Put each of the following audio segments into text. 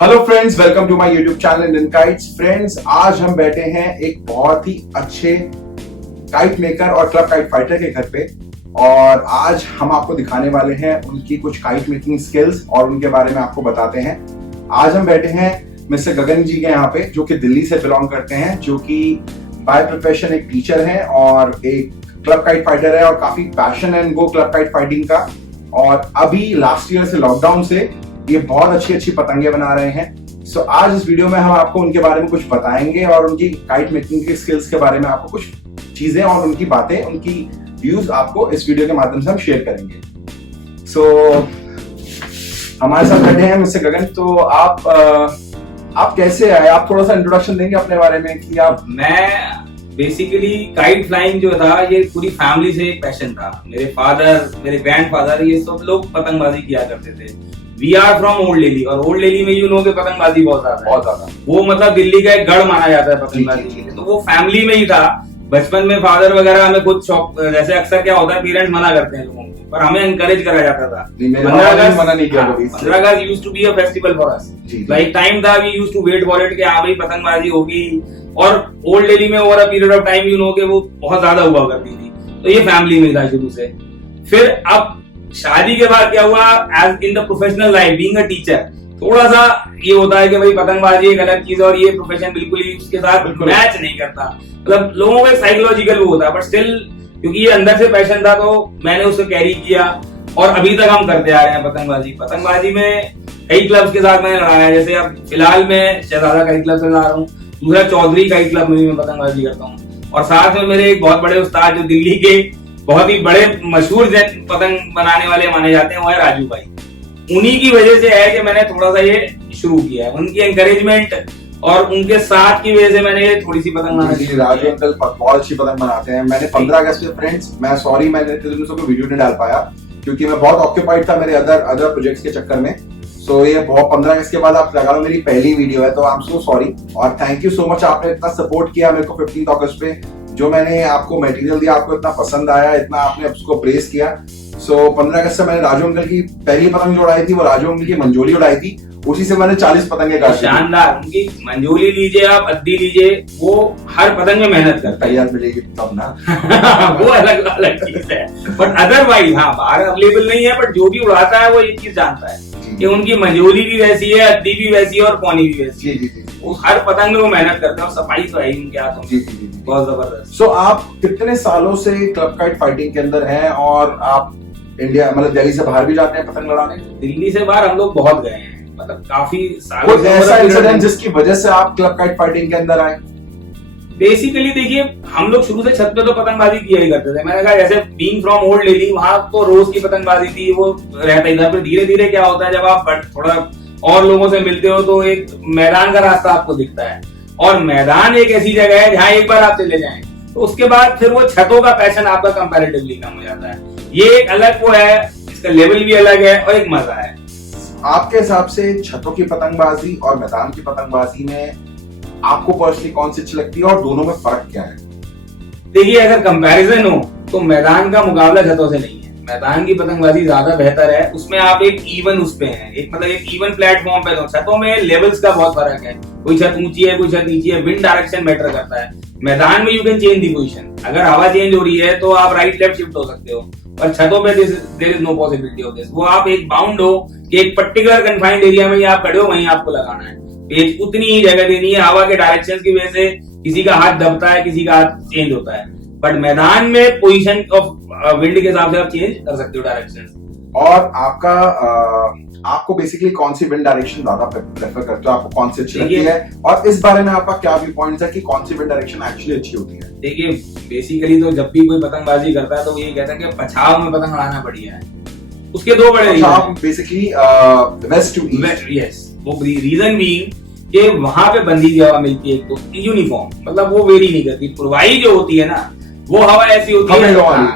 Hello friends, welcome to my YouTube channel Indian kites. Friends, आज हम बैठे हैं एक बहुत ही अच्छे काइट मेकर और क्लब काइट फाइटर के घर पे और आज हम आपको दिखाने वाले हैं उनकी कुछ काइट मेकिंग स्किल्स और उनके बारे में आपको बताते हैं। आज हम बैठे हैं मिस्टर गगन जी के यहाँ पे, जो कि दिल्ली से बिलोंग करते हैं, जो कि बाय प्रोफेशन एक टीचर हैं और एक क्लब काइट फाइटर है और काफी पैशन है इनको क्लब काइट फाइटिंग का। और अभी लास्ट ईयर से लॉकडाउन से ये बहुत अच्छी अच्छी पतंगे बना रहे हैं। सो आज इस वीडियो में हम आपको उनके बारे में कुछ बताएंगे और उनकी काइट मेकिंग की स्किल्स के बारे में आपको कुछ चीजें और उनकी बातें, उनकी व्यूज आपको इस वीडियो के माध्यम से हम शेयर करेंगे। सो हमारे साथ बैठे हैं मिस्टर गगन। तो आप कैसे आए? आप थोड़ा सा इंट्रोडक्शन देंगे अपने बारे में कि आप। मैं बेसिकली काइट फ्लाइंग जो था ये पूरी फैमिली से एक पैशन था। मेरे फादर, मेरे ग्रैंडफादर, ये सब लोग पतंगबाजी किया करते थे। We are from old Delhi और ओल्ड दिल्ली में यू नो के पतंगबाजी बहुत ज्यादा वो मतलब दिल्ली का एक गढ़ माना जाता है पतंगबाजी के लिए। तो वो फैमिली में ही था। बचपन में फादर वगैरह हमें खुद शौक, जैसे अक्सर क्या होता है पेरेंट्स मना करते हैं लोगों को, पर हमें एनकरेज करा जाता था। 15 अगस्त used to be a festival for us. Like time था we used to wait for it कि हाँ भाई पतंगबाजी होगी। और ओल्ड दिल्ली में over a period of time you know के वो बहुत ज्यादा हुआ करती थी। तो ये फैमिली में था शुरू से। फिर अब शादी के बाद क्या हुआ, as in the professional life being a teacher, थोड़ा सा ये होता है कि भाई पतंगबाजी एक अलग चीज और ये प्रोफेशन बिल्कुल ही उसके साथ मैच नहीं करता। मतलब लोगों का साइकोलॉजिकल वो होता है, बट स्टिल क्योंकि ये अंदर से पैशन था तो मैंने उसे कैरी किया और अभी तक हम करते आ रहे हैं पतंगबाजी में कई क्लब्स के साथ मैंने लड़ा है। जैसे अब फिलहाल मैं शहजादा काइट क्लब से ला रहा हूँ, दूसरा चौधरी काइट क्लब में भी मैं पतंगबाजी करता हूँ और साथ में मेरे एक बहुत बड़े उस्ताद जो दिल्ली के बहुत ही बड़े मशहूर पतंग बनाने वाले माने जाते हैं वो है राजू भाई। उन्हीं की वजह से है कि मैंने थोड़ा सा ये शुरू किया है। उनकी एनकरेजमेंट और उनके साथ की वजह से मैंने ये थोड़ी सी पतंग बनानी। राजू अंकल बहुत अच्छी पतंग बनाते हैं। मैंने 15 अगस्त में फ्रेंड्स, मैं सॉरी मैंने इतने दिनों से कोई वीडियो नहीं डाल पाया क्योंकि मैं बहुत ऑक्यूपाइड था मेरे अदर प्रोजेक्ट्स के चक्कर में। सो ये बहुत 15 अगस्त के बाद आप लगा लो मेरी पहली वीडियो है, तो आई एम सो सॉरी और थैंक यू सो मच। आपने इतना सपोर्ट किया मेरे को 15 अगस्त पे, जो मैंने आपको मटेरियल दिया आपको इतना पसंद आया, इतना आपने उसको प्रेस किया। सो 15 अगस्त से मैंने राजू अंकल की पहली पतंग जो उड़ाई थी वो राजू अंकल की मंजोली उड़ाई थी। उसी से मैंने 40 पतंगे काटी। शानदार। उनकी मंजोली लीजिए आप, अद्दी लीजिए, वो हर पतंग में मेहनत करता है। तैयार मिलेगी तब ना वो अलग चीज है। बट अदरवाइज हाँ बाहर अवेलेबल नहीं है, बट जो भी उड़ाता है वो एक चीज जानता है कि उनकी मंजोली भी वैसी है, अद्दी भी वैसी है और पौनी भी वैसी है। वो हर पतंग में वो मेहनत करते हैं और सफाई तो है ही उनके हाथों में, बहुत जबरदस्त। सो आप कितने सालों से क्लब काइट फाइटिंग के अंदर हैं और आप इंडिया मतलब दिल्ली से बाहर भी जाते हैं पतंग लड़ाने? दिल्ली से बाहर हम लोग बहुत गए हैं, मतलब काफी सालों से। ऐसा इंसिडेंट जिसकी वजह से आप क्लब काइट फाइटिंग के अंदर आए? बेसिकली देखिए हम लोग शुरू से छत पे तो पतंगबाजी किया ही करते थे। मैंने कहा जैसे बीइंग फ्रॉम ओल्ड दिल्ली, वहां तो रोज की पतंगबाजी थी, वो रहता ही था। फिर धीरे धीरे क्या होता है जब आप थोड़ा और लोगों से मिलते हो तो एक मैदान का रास्ता आपको दिखता है और मैदान एक ऐसी जगह है जहाँ एक बार आप चले जाएं तो उसके बाद फिर वो छतों का पैशन आपका कंपैरेटिवली कम हो जाता है। ये एक अलग वो है, इसका लेवल भी अलग है और एक मजा है। आपके हिसाब से छतों की पतंगबाजी और मैदान की पतंगबाजी में आपको पर्सनली कौन सी अच्छी लगती है और दोनों में फर्क क्या है? देखिए अगर कंपैरिजन हो तो मैदान का मुकाबला छतों से नहीं है। मैदान की पतंगबाजी ज्यादा बेहतर है, उसमें आप एक इवन उस पे हैं, एक मतलब एक इवन प्लेटफॉर्म पे हो। छतों में लेवल्स का बहुत फर्क है, कोई छत ऊंची है कोई छत नीची है, विंड डायरेक्शन मैटर करता है। मैदान में you can change the position, अगर हवा चेंज हो रही है तो आप राइट लेफ्ट शिफ्ट हो सकते हो, पर छतों पे there is no possibility of this. वो आप एक बाउंड हो कि एक पर्टिकुलर कन्फाइंड एरिया में आप खड़े हो, वहीं आपको लगाना है। पेज उतनी ही जगह देनी है, हवा के डायरेक्शन की वजह से किसी का हाथ दबता है, किसी का हाथ चेंज होता है, बट मैदान में पोजीशन ऑफ विंड के हिसाब से आप चेंज कर सकते हो डायरेक्शन। और आपको बेसिकली कौन सी विंड डायरेक्शन ज्यादा प्रेफर करते हो? आपको कौन सी अच्छी लगती है और इस बारे में आपका क्या व्यू पॉइंट है कि कौन सी विंड डायरेक्शन एक्चुअली अच्छी होती है? देखिए बेसिकली तो जब भी कोई पतंगबाजी करता है तो ये कहता है कि पछाव में पतंग उड़ाना बढ़िया है। उसके दो बड़े reason basically west to east. Yes, वो रीजन भी कि वहां पे बंदी की हवा मिलती है, एक तो यूनिफॉर्म, मतलब वो वेरी नहीं करती। पुरवाई जो होती है ना वो हवा ऐसी होती है,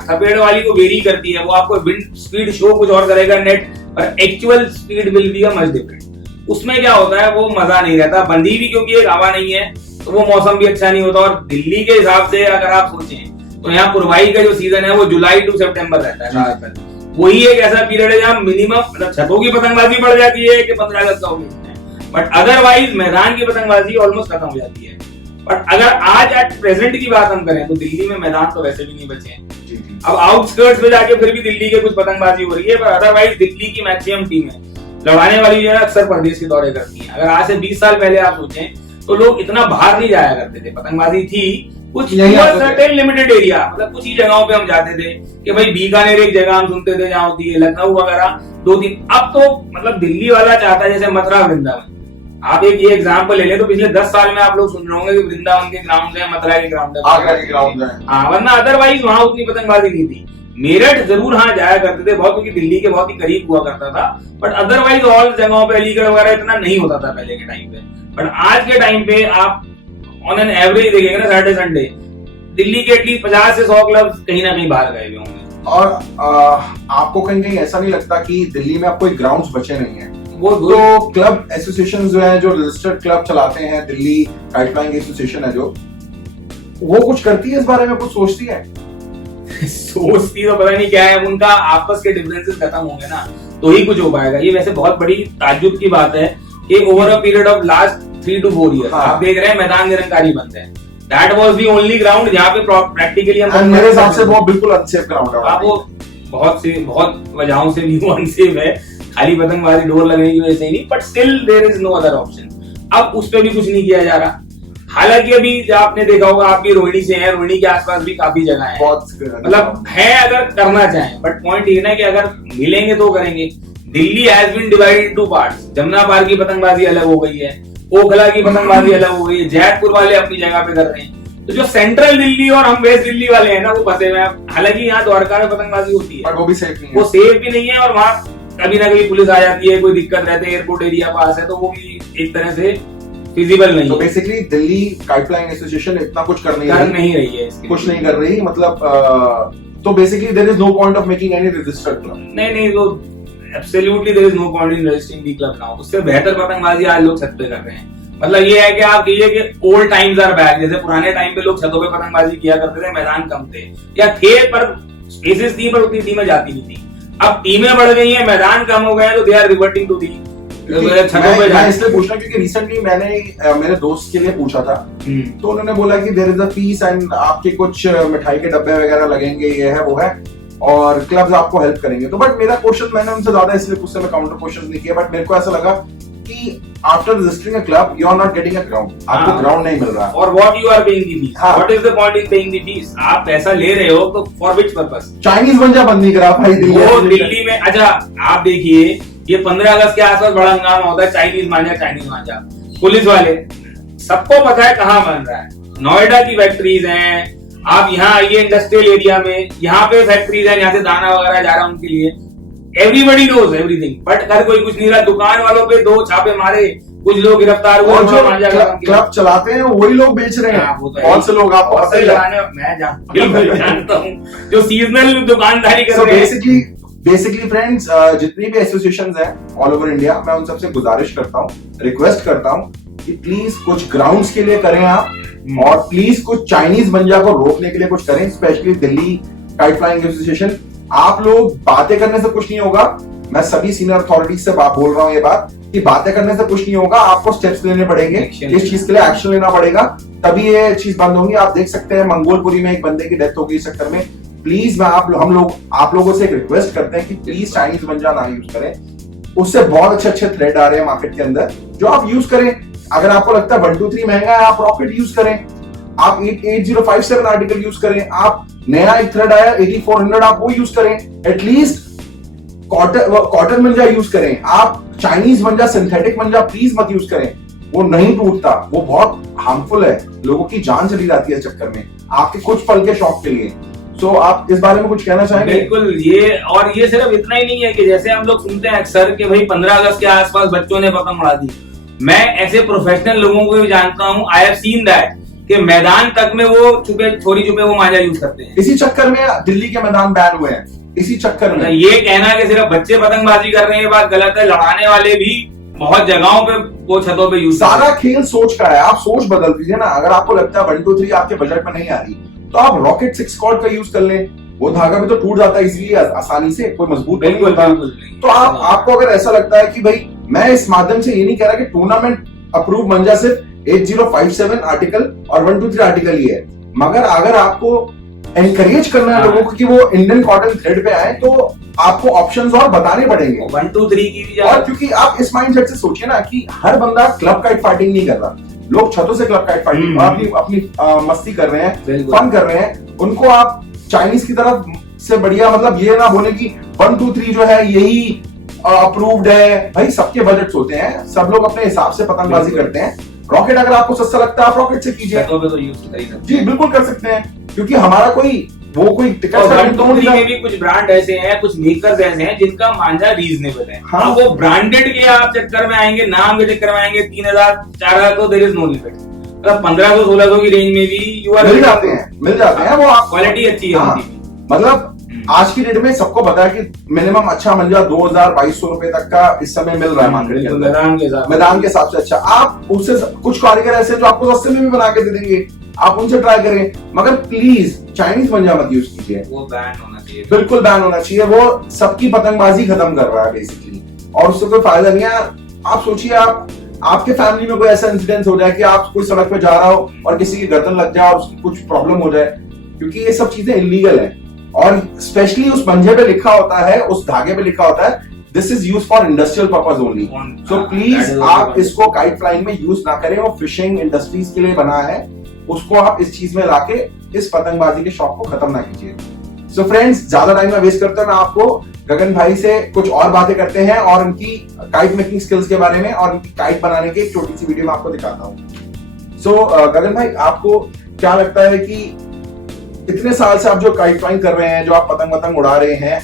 थपेड़ वाली को वेरी करती है, वो आपको विंड स्पीड शो कुछ और करेगा नेट, पर actual speed will be much different. उसमें क्या होता है वो मजा नहीं रहता। बंदी भी क्योंकि एक हवा नहीं है तो वो मौसम भी अच्छा नहीं होता। और दिल्ली के हिसाब से अगर आप सोचें तो यहाँ पुरवाई का जो सीजन है वो जुलाई टू सितंबर रहता है ज्यादातर। वही एक ऐसा पीरियड है जहाँ मिनिमम मतलब छतों की पतंगबाजी बढ़ जाती है कि 15 अगस्त का हो गया। बट अदरवाइज मैदान की पतंगबाजी ऑलमोस्ट खत्म हो जाती है। बट अगर आज एट प्रेजेंट की बात हम करें तो दिल्ली में मैदान तो वैसे भी नहीं बचे हैं। अब आउटस्कर्ट्स पे जाके फिर भी दिल्ली के कुछ पतंगबाजी हो रही है, पर अदरवाइज दिल्ली की मैक्सिमम टीमें लड़ाने वाली जो है अक्सर परदेश के दौरे करती हैं। अगर आज से 20 साल पहले आप सोचें तो लोग इतना बाहर नहीं जाया करते थे, पतंगबाजी थी कुछ सर्टेन लिमिटेड एरिया, मतलब कुछ ही जगहों पे हम जाते थे कि भाई बीकानेर एक जगह हम सुनते थे जहाँ होती है, लखनऊ वगैरह 2-3। अब तो मतलब दिल्ली वाला चाहता है जैसे मथुरा वृंदावन। आप एक ये एग्जाम्पल ले लें तो पिछले 10 साल में आप लोग सुन रहे होंगे कि वृंदावन के ग्राउंड है, मथुरा के ग्राउंड है, आगरा के ग्राउंड है। हाँ, वरना अदरवाइज वहां उतनी पतंगबाजी नहीं थी। मेरठ जरूर हाँ जाया करते थे बहुत, क्योंकि दिल्ली के बहुत ही करीब हुआ करता था, बट अदरवाइज ऑल जगहों पे अलीगढ़ वगैरह इतना नहीं होता था पहले के टाइम पे। बट आज के टाइम पे आप ऑन एन एवरेज देखेंगे ना, सैटरडे संडे दिल्ली के एटलीस्ट 50 से 100 क्लब कहीं ना कहीं बाहर गए हुए होंगे। और आपको कहीं कहीं ऐसा नहीं लगता कि दिल्ली में अब कोई ग्राउंड्स बचे नहीं है? वो तो क्लब एसोसिएशन जो है, जो रजिस्टर्ड क्लब चलाते हैं, दिल्ली काइट फ्लाइंग एसोसिएशन है जो, वो कुछ करती है इस बारे में, कुछ सोचती है? सोचती तो पता नहीं क्या है, उनका आपस के डिफरेंसेस खत्म होंगे ना तो ही कुछ हो पाएगा। ये वैसे बहुत बड़ी ताज्जुब की बात है कि over a period of last 3 to 4 years आप देख रहे हैं मैदान निरंकारी बंद है। That was the only ground जहाँ पे प्रैक्टिकली हम, मेरे हिसाब से वो बिल्कुल अनसेफ ग्राउंड है। वो बहुत वजहों से भी वो अनसेफ है, खाली पतंगबाजी डोर लगने की वजह से ही नहीं, but still there is no other option. अब उस पर भी कुछ नहीं किया जा रहा। हालांकि अभी आपने देखा होगा, आप भी रोहिणी से हैं, रोहिणी के आसपास भी काफी जगह है, मतलब है अगर करना चाहें, बट पॉइंट ये ना कि अगर मिलेंगे तो करेंगे। Delhi has been divided into parts. Jamuna पार की पतंगबाजी अलग हो गई है, ओखला की पतंगबाजी अलग हो गई है, जैतपुर वाले अपनी जगह पे कर रहे हैं। तो जो सेंट्रल दिल्ली और हम वेस्ट दिल्ली वाले हैं ना, वो फंसे हुए हैं। हालांकि यहाँ द्वारका में पतंगबाजी होती है, पर वो भी सेफ नहीं है। वो सेफ भी नहीं है, और वहाँ कभी ना कभी पुलिस आ जाती है, कोई दिक्कत रहती है, एयरपोर्ट एरिया पास है, तो वो भी एक तरह से फिजिबल नहीं है। तो basically Delhi kite flying association इतना कुछ कर नहीं रही है, कुछ नहीं कर रही, मतलब तो basically there is no point of making any registered club. नहीं, वो absolutely there is no point in registering the club now. उससे बेहतर पतंगबाजी आज लोग छत पे कर रहे हैं। मतलब ये है कि आप कहिए कि ओल्ड टाइम्स आर बैक। जैसे पुराने टाइम पे लोग छतों पे पतंगबाजी किया करते थे, मैदान कम थे या थे पर स्पेसेस थी, पर उतनी टीमें जाती नहीं थी। अब टीमें बढ़ गई हैं, मैदान कम हो गए हैं, तो they are reverting to the छतों पे। मैं इसलिए पूछ रहा हूँ क्योंकि रिसेंटली मैंने मेरे दोस्त के लिए पूछा था, तो उन्होंने बोला कि there is a fees and आपके कुछ मिठाई के डब्बे वगैरह लगेंगे, ये है वो है, और क्लब्स आपको हेल्प करेंगे। तो बट मेरा क्वेश्चन, मैंने उनसे ज्यादा इसलिए पूछा, मैं काउंटर क्वेश्चन नहीं किया, बट मेरे को ऐसा लगा कि after registering a club you are not getting a ground, आपको ग्राउंड नहीं मिल रहा। और what you are paying the fees, what is the point in paying the fees? आप पैसा ले रहे हो तो फॉर व्हिच पर्पस? चाइनीज मंजा बंद नहीं करा भाई दिल्ली में। अच्छा आप देखिए, ये 15 अगस्त के आसपास बड़ा हंगामा होता है, चाइनीज मांझा। पुलिस वाले, सबको पता है कहाँ बन रहा है। नोएडा की फैक्ट्रीज हैं, आप यहाँ आइए इंडस्ट्रियल एरिया में, यहाँ पे फैक्ट्रीज है, यहाँ से दाना वगैरह जा रहा है उनके लिए। एवरीबडी नोज एवरीथिंग, बट कर कोई कुछ नहीं रहा। दुकान वालों पे 2 छापे मारे, कुछ लोग गिरफ्तार हुए। और जो क्लब चलाते हैं वही लोग बेच रहे हैं। बहुत से लोग आपको पता ही है, मैं जानता हूँ जो सीजनल दुकानदारी कर रहे हैं। बेसिकली फ्रेंड्स, जितनी भी एसोसिएशंस हैं ऑल ओवर इंडिया, मैं उन सबसे गुजारिश करता हूँ, रिक्वेस्ट करता हूँ कि प्लीज कुछ ग्राउंड्स के लिए करें आप, और प्लीज कुछ चाइनीज मंजा को रोकने के लिए कुछ करें, specially Delhi kite flying association. आप लोग बातें करने से कुछ नहीं होगा, मैं सभी सीनियर अथॉरिटीज से बोल रहा हूँ ये बात कि बातें करने से कुछ नहीं होगा, आपको स्टेप्स लेने पड़ेंगे, इस चीज के लिए एक्शन लेना पड़ेगा, तभी ये चीज बंद होगी। आप देख सकते हैं मंगोलपुरी में एक बंदे की डेथ हो गई इस चक्कर में। प्लीज मैं आप लोगों से एक रिक्वेस्ट करते हैं कि प्लीज चाइनीज मंजा ना यूज करें। उससे बहुत अच्छे थ्रेड आ रहे हैं मार्केट के अंदर, जो आप यूज करें। अगर आपको लगता है 1 2 3 महंगा है, आप रॉकेट यूज करें, आप 8057 आर्टिकल यूज करें, आप नया एक थ्रेड आया 8400 आप वो यूज करें, एटलीस्ट कॉटन मंजा यूज करें। आप Chinese Manja, synthetic Manja please मत यूज करें, वो नहीं टूटता, वो बहुत हार्मफुल है, लोगों की जान चली जाती है इस चक्कर में, आपके कुछ पल के शौक के लिए। तो आप इस बारे में कुछ कहना चाहेंगे? बिल्कुल, ये सिर्फ इतना ही नहीं है कि जैसे हम लोग सुनते हैं अक्सर कि भाई 15 अगस्त के आसपास बच्चों ने पतंग उड़ा दी। मैं ऐसे प्रोफेशनल लोगों को भी जानता हूँ, आई हैव सीन दैट, कि मैदान तक में वो छोरी छुपे वो मांझा यूज करते हैं। इसी चक्कर में दिल्ली के मैदान बैन हुए हैं, इसी चक्कर में। ये कहना कि सिर्फ बच्चे पतंगबाजी कर रहे हैं, ये बात गलत है। लड़ाने वाले भी बहुत जगहों पे वो छतों पे यूज। सारा खेल सोच का है, आप सोच बदल दीजिए ना। अगर आपको लगता है 1 2 3 आपके बजट में नहीं आ रही, तो आप रॉकेट 6 कॉर्ड का यूज कर लें, वो धागा भी तो टूट जाता है इसलिए आसानी से, कोई मजबूत नहीं होता। तो आपको अगर ऐसा लगता है कि भाई मैं इस माध्यम से ये नहीं कह रहा कि टूर्नामेंट अप्रूव बन जा सिर्फ 8057 आर्टिकल और 123 आर्टिकल ही है, मगर अगर आपको एनकरेज करना है लोगों को कि वो इंडियन कॉटन थ्रेड पे आए, तो आपको ऑप्शंस और बताने पड़ेंगे। 1 2 3 की भी और क्योंकि आप इस माइंडसेट से सोचिए ना कि हर बंदा क्लब काइट फाइटिंग नहीं कर रहा, लोग छतों से क्लब काइट फाइटिंग अपनी अपनी मस्ती कर रहे हैं, फन कर रहे हैं। उनको आप चाइनीज की तरफ से बढ़िया, मतलब ये ना बोले कि 1 2 3 जो है यही अप्रूव्ड है। भाई सबके बजट्स होते हैं, सब लोग अपने हिसाब से पतंगबाजी करते हैं। रॉकेट अगर आपको सस्ता लगता है आप रॉकेट से कीजिए, तो यूज कर ही सकते जी बिल्कुल कर सकते हैं, क्योंकि हमारा कोई टिकट में भी कुछ ब्रांड ऐसे हैं, कुछ मेकर्स ऐसे हैं जिनका मांझा रीजनेबल है। हाँ। वो ब्रांडेड के आप चक्कर में आएंगे, नाम के चक्कर में आएंगे, 3000 4000 तो देयर इज नो लिमिट। मतलब 1500 1600 की रेंज में भी यू आर मिल जाते हैं वो। क्वालिटी अच्छी है उनकी। मतलब आज की डेट में सबको पता है कि मिनिमम अच्छा मंजा 2000-2200 रुपए तक का इस समय मिल रहा है मार्केट के अंदर, मैदान के हिसाब से। अच्छा, आप उससे कुछ कारीगर ऐसे जो आपको सस्ते में भी बना के दे देंगे, आप उनसे ट्राई करें, मगर प्लीज चाइनीज मंजा मत यूज कीजिए, वो बैन होना चाहिए, बिल्कुल बैन होना चाहिए। वो सबकी पतंगबाजी खत्म कर रहा है बेसिकली, और उससे कोई फायदा नहीं है। आप सोचिए, आपके फैमिली में कोई ऐसा इंसिडेंट हो जाए कि आप कोई सड़क पे जा रहा हो और किसी की गर्दन लग जाए और उसकी कुछ प्रॉब्लम हो जाए, क्योंकि ये सब चीजें इलीगल है। और स्पेशली उस पंजे पे लिखा होता है, उस धागे पे लिखा होता है, this is use for industrial purpose only. So please आप इसको काइट फ्लाइंग में यूज ना करें, वो फिशिंग इंडस्ट्रीज के लिए बना है, उसको आप इस चीज में लाके इस पतंगबाजी के शौक को खत्म ना कीजिए। सो फ्रेंड्स, ज्यादा टाइम में वेस्ट करते हैं, मैं आपको गगन भाई से कुछ और बातें करते हैं और उनकी काइट मेकिंग स्किल्स के बारे में और उनकी काइट बनाने की एक छोटी सी वीडियो में आपको दिखाता हूँ। सो गगन भाई, आपको क्या लगता है कि इतने साल से आप जो काइट फ्लाइंग कर रहे हैं, जो आप पतंग उड़ा रहे हैं,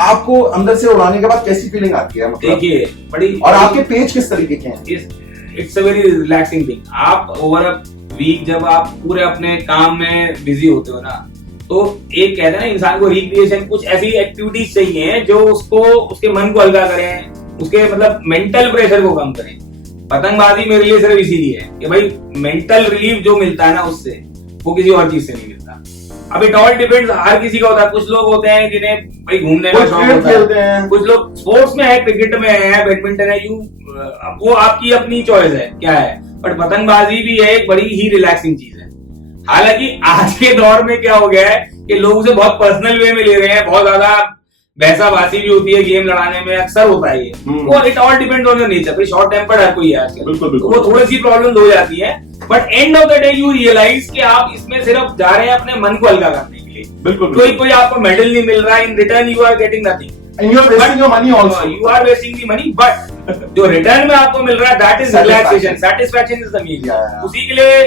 आपको अंदर से उड़ाने के बाद कैसी फीलिंग आती है? मतलब देखिए, बड़ी और आपके पेज किस तरीके के हैं? It's a very relaxing thing. आप ओवर अ वीक जब आप पूरे अपने काम में बिजी होते हो ना, तो एक कहते हैं ना, इंसान को रिक्रिएशन, कुछ ऐसी एक्टिविटीज चाहिए जो उसको, उसके मन को हल्का करें, उसके मतलब मेंटल प्रेशर को कम करें। पतंगबाजी मेरे लिए सिर्फ इसीलिए है कि भाई मेंटल रिलीफ जो मिलता है ना उससे, वो किसी और चीज से नहीं मिलता। अब इट ऑल डिपेंड्स, हर किसी का होता है। कुछ लोग होते हैं जिन्हें भाई घूमने का शौक होता है, कुछ लोग स्पोर्ट्स में है, क्रिकेट में है, बैडमिंटन है, वो आपकी अपनी चॉइस है क्या है। बट पतंगबाजी भी है एक बड़ी ही रिलैक्सिंग चीज है। हालांकि आज के दौर में क्या हो गया है कि लोग उसे बहुत पर्सनल वे में ले रहे हैं, बहुत ज्यादा बहसाबाजी भी होती है गेम लड़ाने में, अक्सर होता है ये। वो it all depends on your nature. Short tempered हर कोई है आजकल, तो वो थोड़ी सी प्रॉब्लम हो जाती है। But end of the day you realise कि आप इसमें सिर्फ जा रहे हैं अपने मन को हल्का करने के लिए। कोई आपको मेडल नहीं मिल रहा है, in return you are getting nothing, and you are wasting your money also. You are wasting the money, but जो रिटर्न में आपको मिल रहा है that is relaxation, satisfaction is the mean. उसी के लिए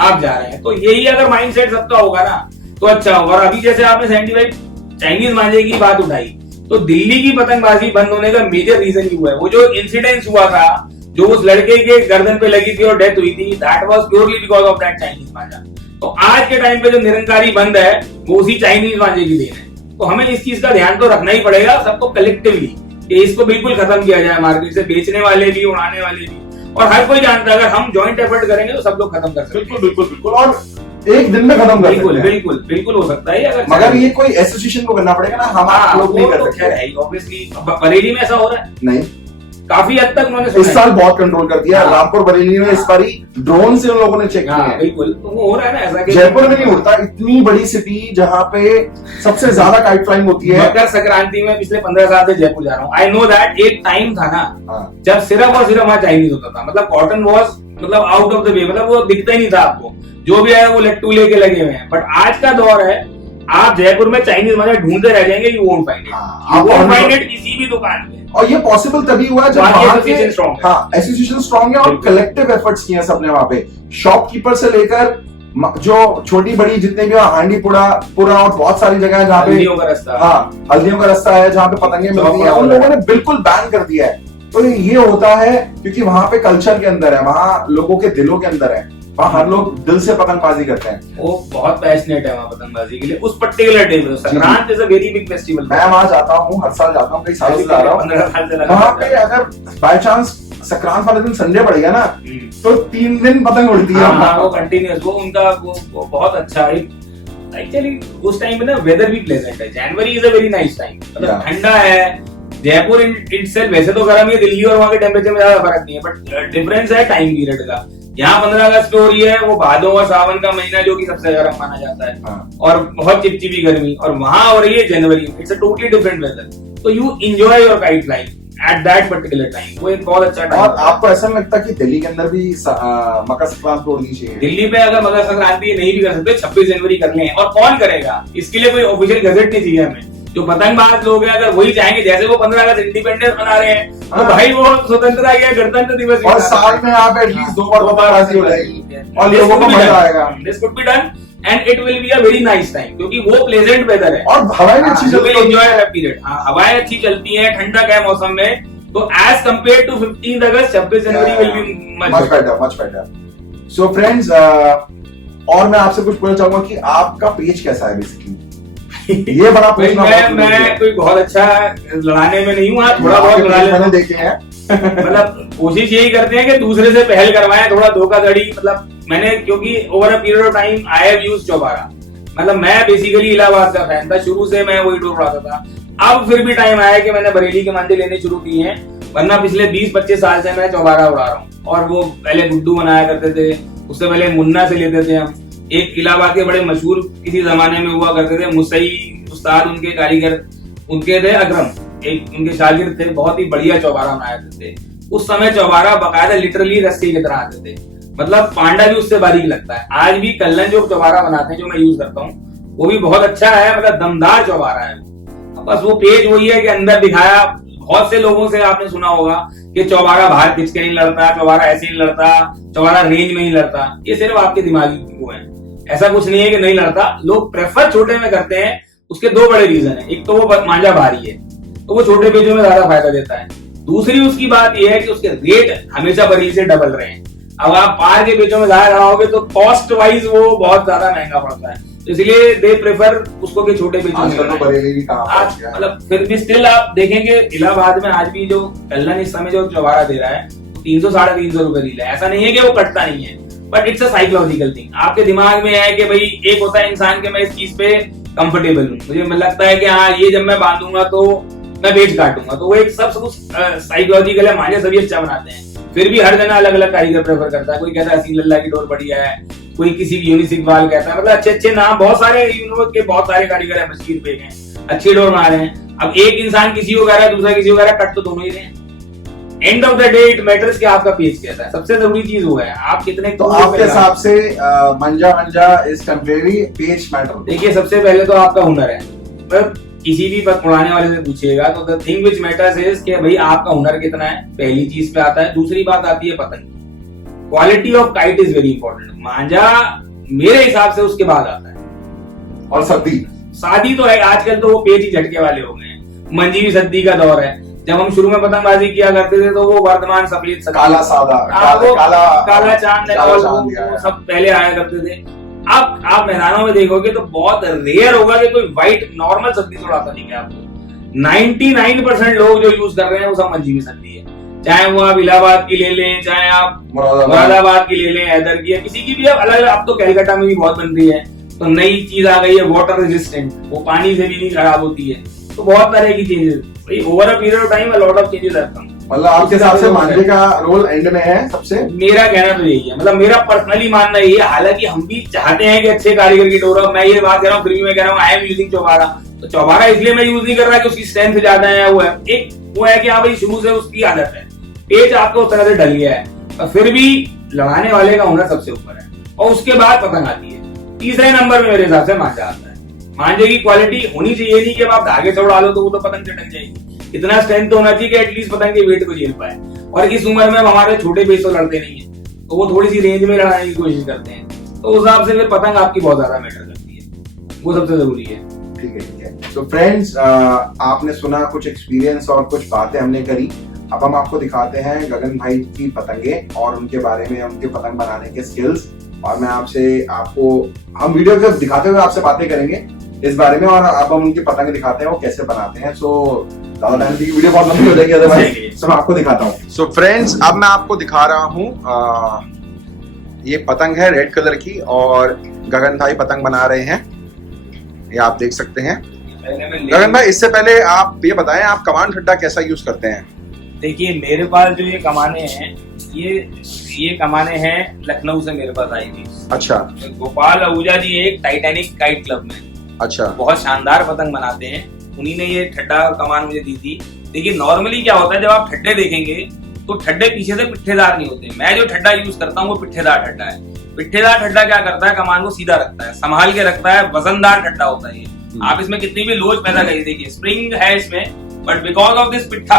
आप जा रहे हैं। तो यही अगर माइंडसेट सबका होगा ना तो अच्छा होगा। और अभी जैसे आपने 75 चाइनीज मांझे की बात उठाई, तो दिल्ली की पतंगबाजी बंद होने का मेजर रीजन ही हुआ है। वो जो इंसिडेंस हुआ था, जो उस लड़के के गर्दन पे लगी थी और डेथ हुई थी, that was purely because of that Chinese मांझा। तो आज के टाइम पे जो निरंकारी बंद है वो उसी चाइनीज मांझे की देन है। तो हमें इस चीज का ध्यान तो रखना ही पड़ेगा सबको कलेक्टिवली, कि इसको बिल्कुल खत्म किया जाए मार्केट से, बेचने वाले भी, उड़ाने वाले भी। और हर कोई जानता है अगर हम जॉइंट एफर्ट करेंगे तो सब लोग खत्म कर सकते हैं। बिल्कुल। और एक दिन में खत्म कर सकते हैं। बिल्कुल हो सकता है अगर, मगर ये कोई एसोसिएशन को करना पड़ेगा ना, हम लोग नहीं कर सकते। खैर है ऑब्वियसली। बरेली में ऐसा हो रहा है नहीं, काफी हद तक उन्होंने इस साल बहुत कंट्रोल कर दिया। रामपुर बरेली में इस बार ड्रोन से उन लोगों ने चेक किया। बिल्कुल, तो वो हो रहा है ना ऐसा। जयपुर में नहीं होता, इतनी बड़ी सिटी जहाँ पे सबसे ज्यादा काइट फ्लाइंग होती है। मकर संक्रांति में पिछले 15 साल से जयपुर जा रहा हूँ। आई नो दैट एक टाइम था ना जब सिर्फ और सिर्फ वहाँ चाइनीज होता था। मतलब कॉटन वॉज मतलब आउट ऑफ द वे, मतलब वो दिखता ही नहीं था आपको। जो भी है वो लट्टू लेके लगे हुए हैं। बट आज का दौर है, आप जयपुर में चाइनीज मांझा ढूंढते रह जाएंगे, you won't find it. You won't find it किसी भी दुकान में। और ये पॉसिबल तभी हुआ जब एसोसिएशन स्ट्रॉन्ग है और कलेक्टिव एफर्ट्स किए सबने वहां पे। शॉपकीपर से लेकर जो छोटी बड़ी जितने भी हांडी पुरा और बहुत सारी जगह है जहाँ पे हल्दियों का रास्ता है, जहाँ पे पतंगे मिलती है, उन लोगों ने बिल्कुल बैन कर दिया है। तो ये होता है क्योंकि वहां पे कल्चर के अंदर है, वहां लोगों के दिलों के अंदर है, वहाँ हर लोग दिल से पतंगबाजी करते हैं। वो बहुत पैशनेट है वहाँ पतंगबाजी के लिए, उस पर्टिकुलर डे में। Sankrant is a very big festival. मैं वहाँ जाता हूँ, हर साल जाता हूँ, कई सालों से जा रहा हूँ। 15 साल से वहाँ पे अगर बाय चांस संक्रांत वाले दिन संडे पड़ गया ना, तो 3 दिन पतंग उड़ती है। वो कंटिन्यूअस, वो उनका वो बहुत अच्छा है। एक्चुअली उस टाइम में ना वेदर भी प्लेजेंट है। जनवरी is a very nice time, मतलब ठंडा है, जयपुर इटसेल्फ वैसे तो गर्म है, दिल्ली और वहाँ के टेम्परेचर में ज्यादा फर्क नहीं है, बट डिफरेंस है टाइम पीरियड का। यहाँ 15 अगस्त पे हो रही है वो भादों और सावन का महीना जो कि सबसे गर्म माना जाता है और बहुत चिपचिपी गर्मी, और वहां हो रही है जनवरी। It's a totally different weather, तो you enjoy your kite flying at that particular time. वो एक बहुत अच्छा टाइम। और आपको ऐसा नहीं लगता कि दिल्ली के अंदर भी मकर संक्रांति उड़नी चाहिए? दिल्ली पे अगर मकर संक्रांति नहीं भी कर सकते, 26 जनवरी कर लें। और कौन करेगा इसके लिए? कोई ऑफिशियल गजट नहीं चाहिए हमें। जो पतंगबाज लोग हैं अगर वही चाहेंगे, जैसे वो 15 अगस्त इंडिपेंडेंस मना रहे हैं, तो भाई वो स्वतंत्रता या गणतंत्र दिवस, और साल में आप एटलीस्ट 2 बार पतंगबाजी हो जाएगी और लोगों को मजा आएगा। This could be done and it will be a very nice time, क्योंकि वो प्लेजेंट वेदर है और हवाएं भी अच्छी चलती है। Enjoy period. हाँ, हवाएं अच्छी चलती है, ठंडक है मौसम में, तो एज कंपेयर टू 15 अगस्त 26 जनवरी will be much better. So friends, और मैं आपसे कुछ पूछना चाहूंगा कि आपका पेज कैसा है बेसिकली? ये बड़ा पूछना। मैं कोई बहुत अच्छा लड़ाने में नहीं हूँ, थोड़ा बहुत लड़ा लेता हूं। देखे हैं मतलब कोशिश यही करते हैं कि दूसरे से पहल करवाएं, थोड़ा धोखाधड़ी। मतलब मैंने, क्योंकि over a period of time I have used चौबारा। मतलब मैं बेसिकली इलाहाबाद का फैन था, शुरू से मैं वही डोर उड़ाता था। अब फिर भी टाइम आया कि मैंने बरेली के मंदिर लेने शुरू किए हैं, वरना पिछले 20-25 साल से मैं चौबारा उड़ा रहा हूँ। और वो पहले गुड्डू बनाया करते थे, उससे पहले मुन्ना से लेते थे हम। एक इलाहाबाद के बड़े मशहूर किसी जमाने में हुआ करते थे मुसई उस्ताद, उनके कारीगर उनके थे अकरम, एक उनके शागिर्द थे, बहुत ही बढ़िया चौबारा बनाए थे। उस समय चौबारा बकायदा लिटरली रस्सी की तरह आते थे, मतलब पांडा भी उससे बारीक लगता है। आज भी कल्लन जो चौबारा बनाते हैं, जो मैं यूज करता हूँ, वो भी बहुत अच्छा है, मतलब दमदार चौबारा है। बस वो पेज वही है कि अंदर दिखाया। बहुत से लोगों से आपने सुना होगा कि चौबारा बाहर खिंच के नहीं लड़ता, चौबारा ऐसे नहीं लड़ता, चौबारा रेंज में ही लड़ता। ये सिर्फ आपके दिमागी वो है, ऐसा कुछ नहीं है कि नहीं लड़ता। लोग प्रेफर छोटे में करते हैं, उसके 2 बड़े रीजन है। एक तो वो मांझा भारी है, तो वो छोटे पेजों में ज्यादा फायदा देता है। दूसरी उसकी बात यह है कि उसके रेट हमेशा बरेली से डबल रहे हैं। अब आप पार के पेजों में ज्यादा लगाओगे तो कॉस्ट वाइज वो बहुत ज्यादा महंगा पड़ता है, इसलिए दे प्रेफर उसको के छोटे पेजों में। मतलब फिर भी स्टिल आप देखेंगे इलाहाबाद में आज भी जो कल्लन इस समय जो चौबारा दे रहा है, 300-350 रुपए रील है। ऐसा नहीं है कि वो कटता नहीं है, but it's a psychological thing. आपके दिमाग में है कि भाई, एक होता है इंसान के मैं इस चीज पे कंफर्टेबल हूँ, मुझे लगता है कि हाँ ये जब मैं बांधूंगा तो मैं पेज काटूंगा, तो वो एक सब साइकोलॉजिकल है। मांझे सभी अच्छा बनाते हैं, फिर भी हर जना अलग अलग कारीगर प्रेफर करता है। कोई कहता है हसीन लल्ला की डोर बढ़िया है, कोई किसी की यूनिक इकबाल कहता है। मतलब अच्छे नाम, बहुत सारे यूनिवर्स के बहुत सारे कारीगर है, मशहूर पेज हैं, अच्छी डोर बना रहे हैं। अब एक इंसान किसी को कह रहा है, दूसरा किसी को कह रहा है, कट तो दोनों ही रहे हैं। And of the day it matters कि आपका पेज कैसा है। सबसे जरूरी चीज वो है आप कितने। तो आपके हिसाब से मंजा इज टेम्परेरी, पेज मैटर। देखिए, सबसे पहले तो आपका हुनर है। मतलब किसी भी उड़ाने वाले से पूछिएगा तो the thing which matters is कि भाई आपका हुनर कितना है, पहली चीज पे आता है। दूसरी बात आती है पतंग। Quality of kite is very important. मांझा मेरे हिसाब से उसके बाद आता है। और शादी तो है आजकल, तो वो पेज ही झटके वाले हो गए हैं। मंजीवी सद्दी का दौर है। जब हम शुरू में पतंगबाजी किया करते थे तो वो वर्धमान सफेद काला सादा काला चांद सब पहले आया करते थे। अब आप मैदानों में देखोगे तो बहुत रेयर होगा कि कोई व्हाइट नॉर्मल सद्दी उड़ाता नहीं है आपको। 99% लोग जो यूज कर रहे हैं वो सब मंजीवी सद्दी है। चाहे वो आप इलाहाबाद की ले लें, चाहे आप मुरादाबाद की ले लें, हैदर की, किसी की भी अलग। अब तो कैलकाटा में भी बहुत बन रही है, तो नई चीज आ गई है वाटर रेजिस्टेंट, वो पानी से भी नहीं खराब होती है। तो बहुत तरह की changes over a period of time, a lot of changes have come. मतलब आपके हिसाब से मांझे का रोल एंड में है सबसे? मेरा कहना तो यही है, मतलब मेरा पर्सनली मानना यही है। हालांकि हम भी चाहते हैं कि अच्छे कारीगर की डोर। मैं ये बात कह रहा हूँ, फिर भी मैं कह रहा हूँ आई एम यूजिंग चौबारा। तो चौबारा इसलिए मैं यूज नहीं कर रहा कि उसकी स्ट्रेंथ ज्यादा है। वो है एक वो है कि हाँ भाई शुरू से उसकी आदत है, पेज आपको उस तरह से ढल गया है। और फिर भी लड़ाने वाले का हुनर सबसे ऊपर है, और उसके बाद पतंग आती है। तीसरे नंबर में मेरे हिसाब से मांझा आता है। मांझे की क्वालिटी होनी चाहिए, नहीं कि आप धागे से उड़ा लो तो वो तो पतंग चटक जाएगी। इतना स्ट्रेंथ होना चाहिए कि एटलीस्ट पतंग के वेट को झेल पाए। और इस उम्र में हमारे छोटे पेज तो लड़ते नहीं है, तो वो थोड़ी सी रेंज में लड़ाने की कोशिश करते हैं। तो उस हिसाब से फिर पतंग आपकी बहुत ज्यादा मैटर करती है, वो सबसे जरूरी है। ठीक है। तो फ्रेंड्स, आपने सुना कुछ एक्सपीरियंस और कुछ बातें हमने करी। अब हम आपको दिखाते हैं गगन भाई की पतंगे और उनके बारे में, उनके पतंग बनाने के स्किल्स। और मैं हम वीडियो जब दिखाते हुए आपसे बातें करेंगे इस बारे में, और अब हम उनकी पतंग दिखाते हैं वो कैसे बनाते हैं। सो ज्यादा टाइम की वीडियो बहुत लंबी हो जाएगी अदरवाइज, तो मैं आपको दिखाता हूँ। सो फ्रेंड्स, अब मैं आपको दिखा रहा हूँ, ये पतंग है रेड कलर की, और गगन भाई पतंग बना रहे हैं, ये आप देख सकते हैं। पहले मैं गगन भाई, इससे पहले आप ये बताएं, आप कमान ठड्डा कैसा यूज करते हैं? देखिए, मेरे पास जो ये कमाने हैं, ये कमाने हैं लखनऊ से मेरे पास आई थी। अच्छा। गोपाल आहूजा जी एक टाइटैनिक काइट क्लब में अच्छा। बहुत शानदार पतंग बनाते हैं, उन्हीं ने ये ठड्डा कमान मुझे दी थी। देखिए, नॉर्मली क्या होता है, जब आप ठड्डे देखेंगे तो ठड्डे पीछे से पिट्ठेदार नहीं होते। मैं जो ठड्डा यूज करता हूँ वो पिट्ठेदार ठड्डा है। पिट्ठेदार ठड्डा क्या करता है, कमान को सीधा रखता है, संभाल के रखता है, वजनदार ठड्डा होता है ये। आप इसमें कितनी भी लोच पैदा करिए, देखिए स्प्रिंग है इसमें, बट बिकॉज ऑफ दिस पिट्ठा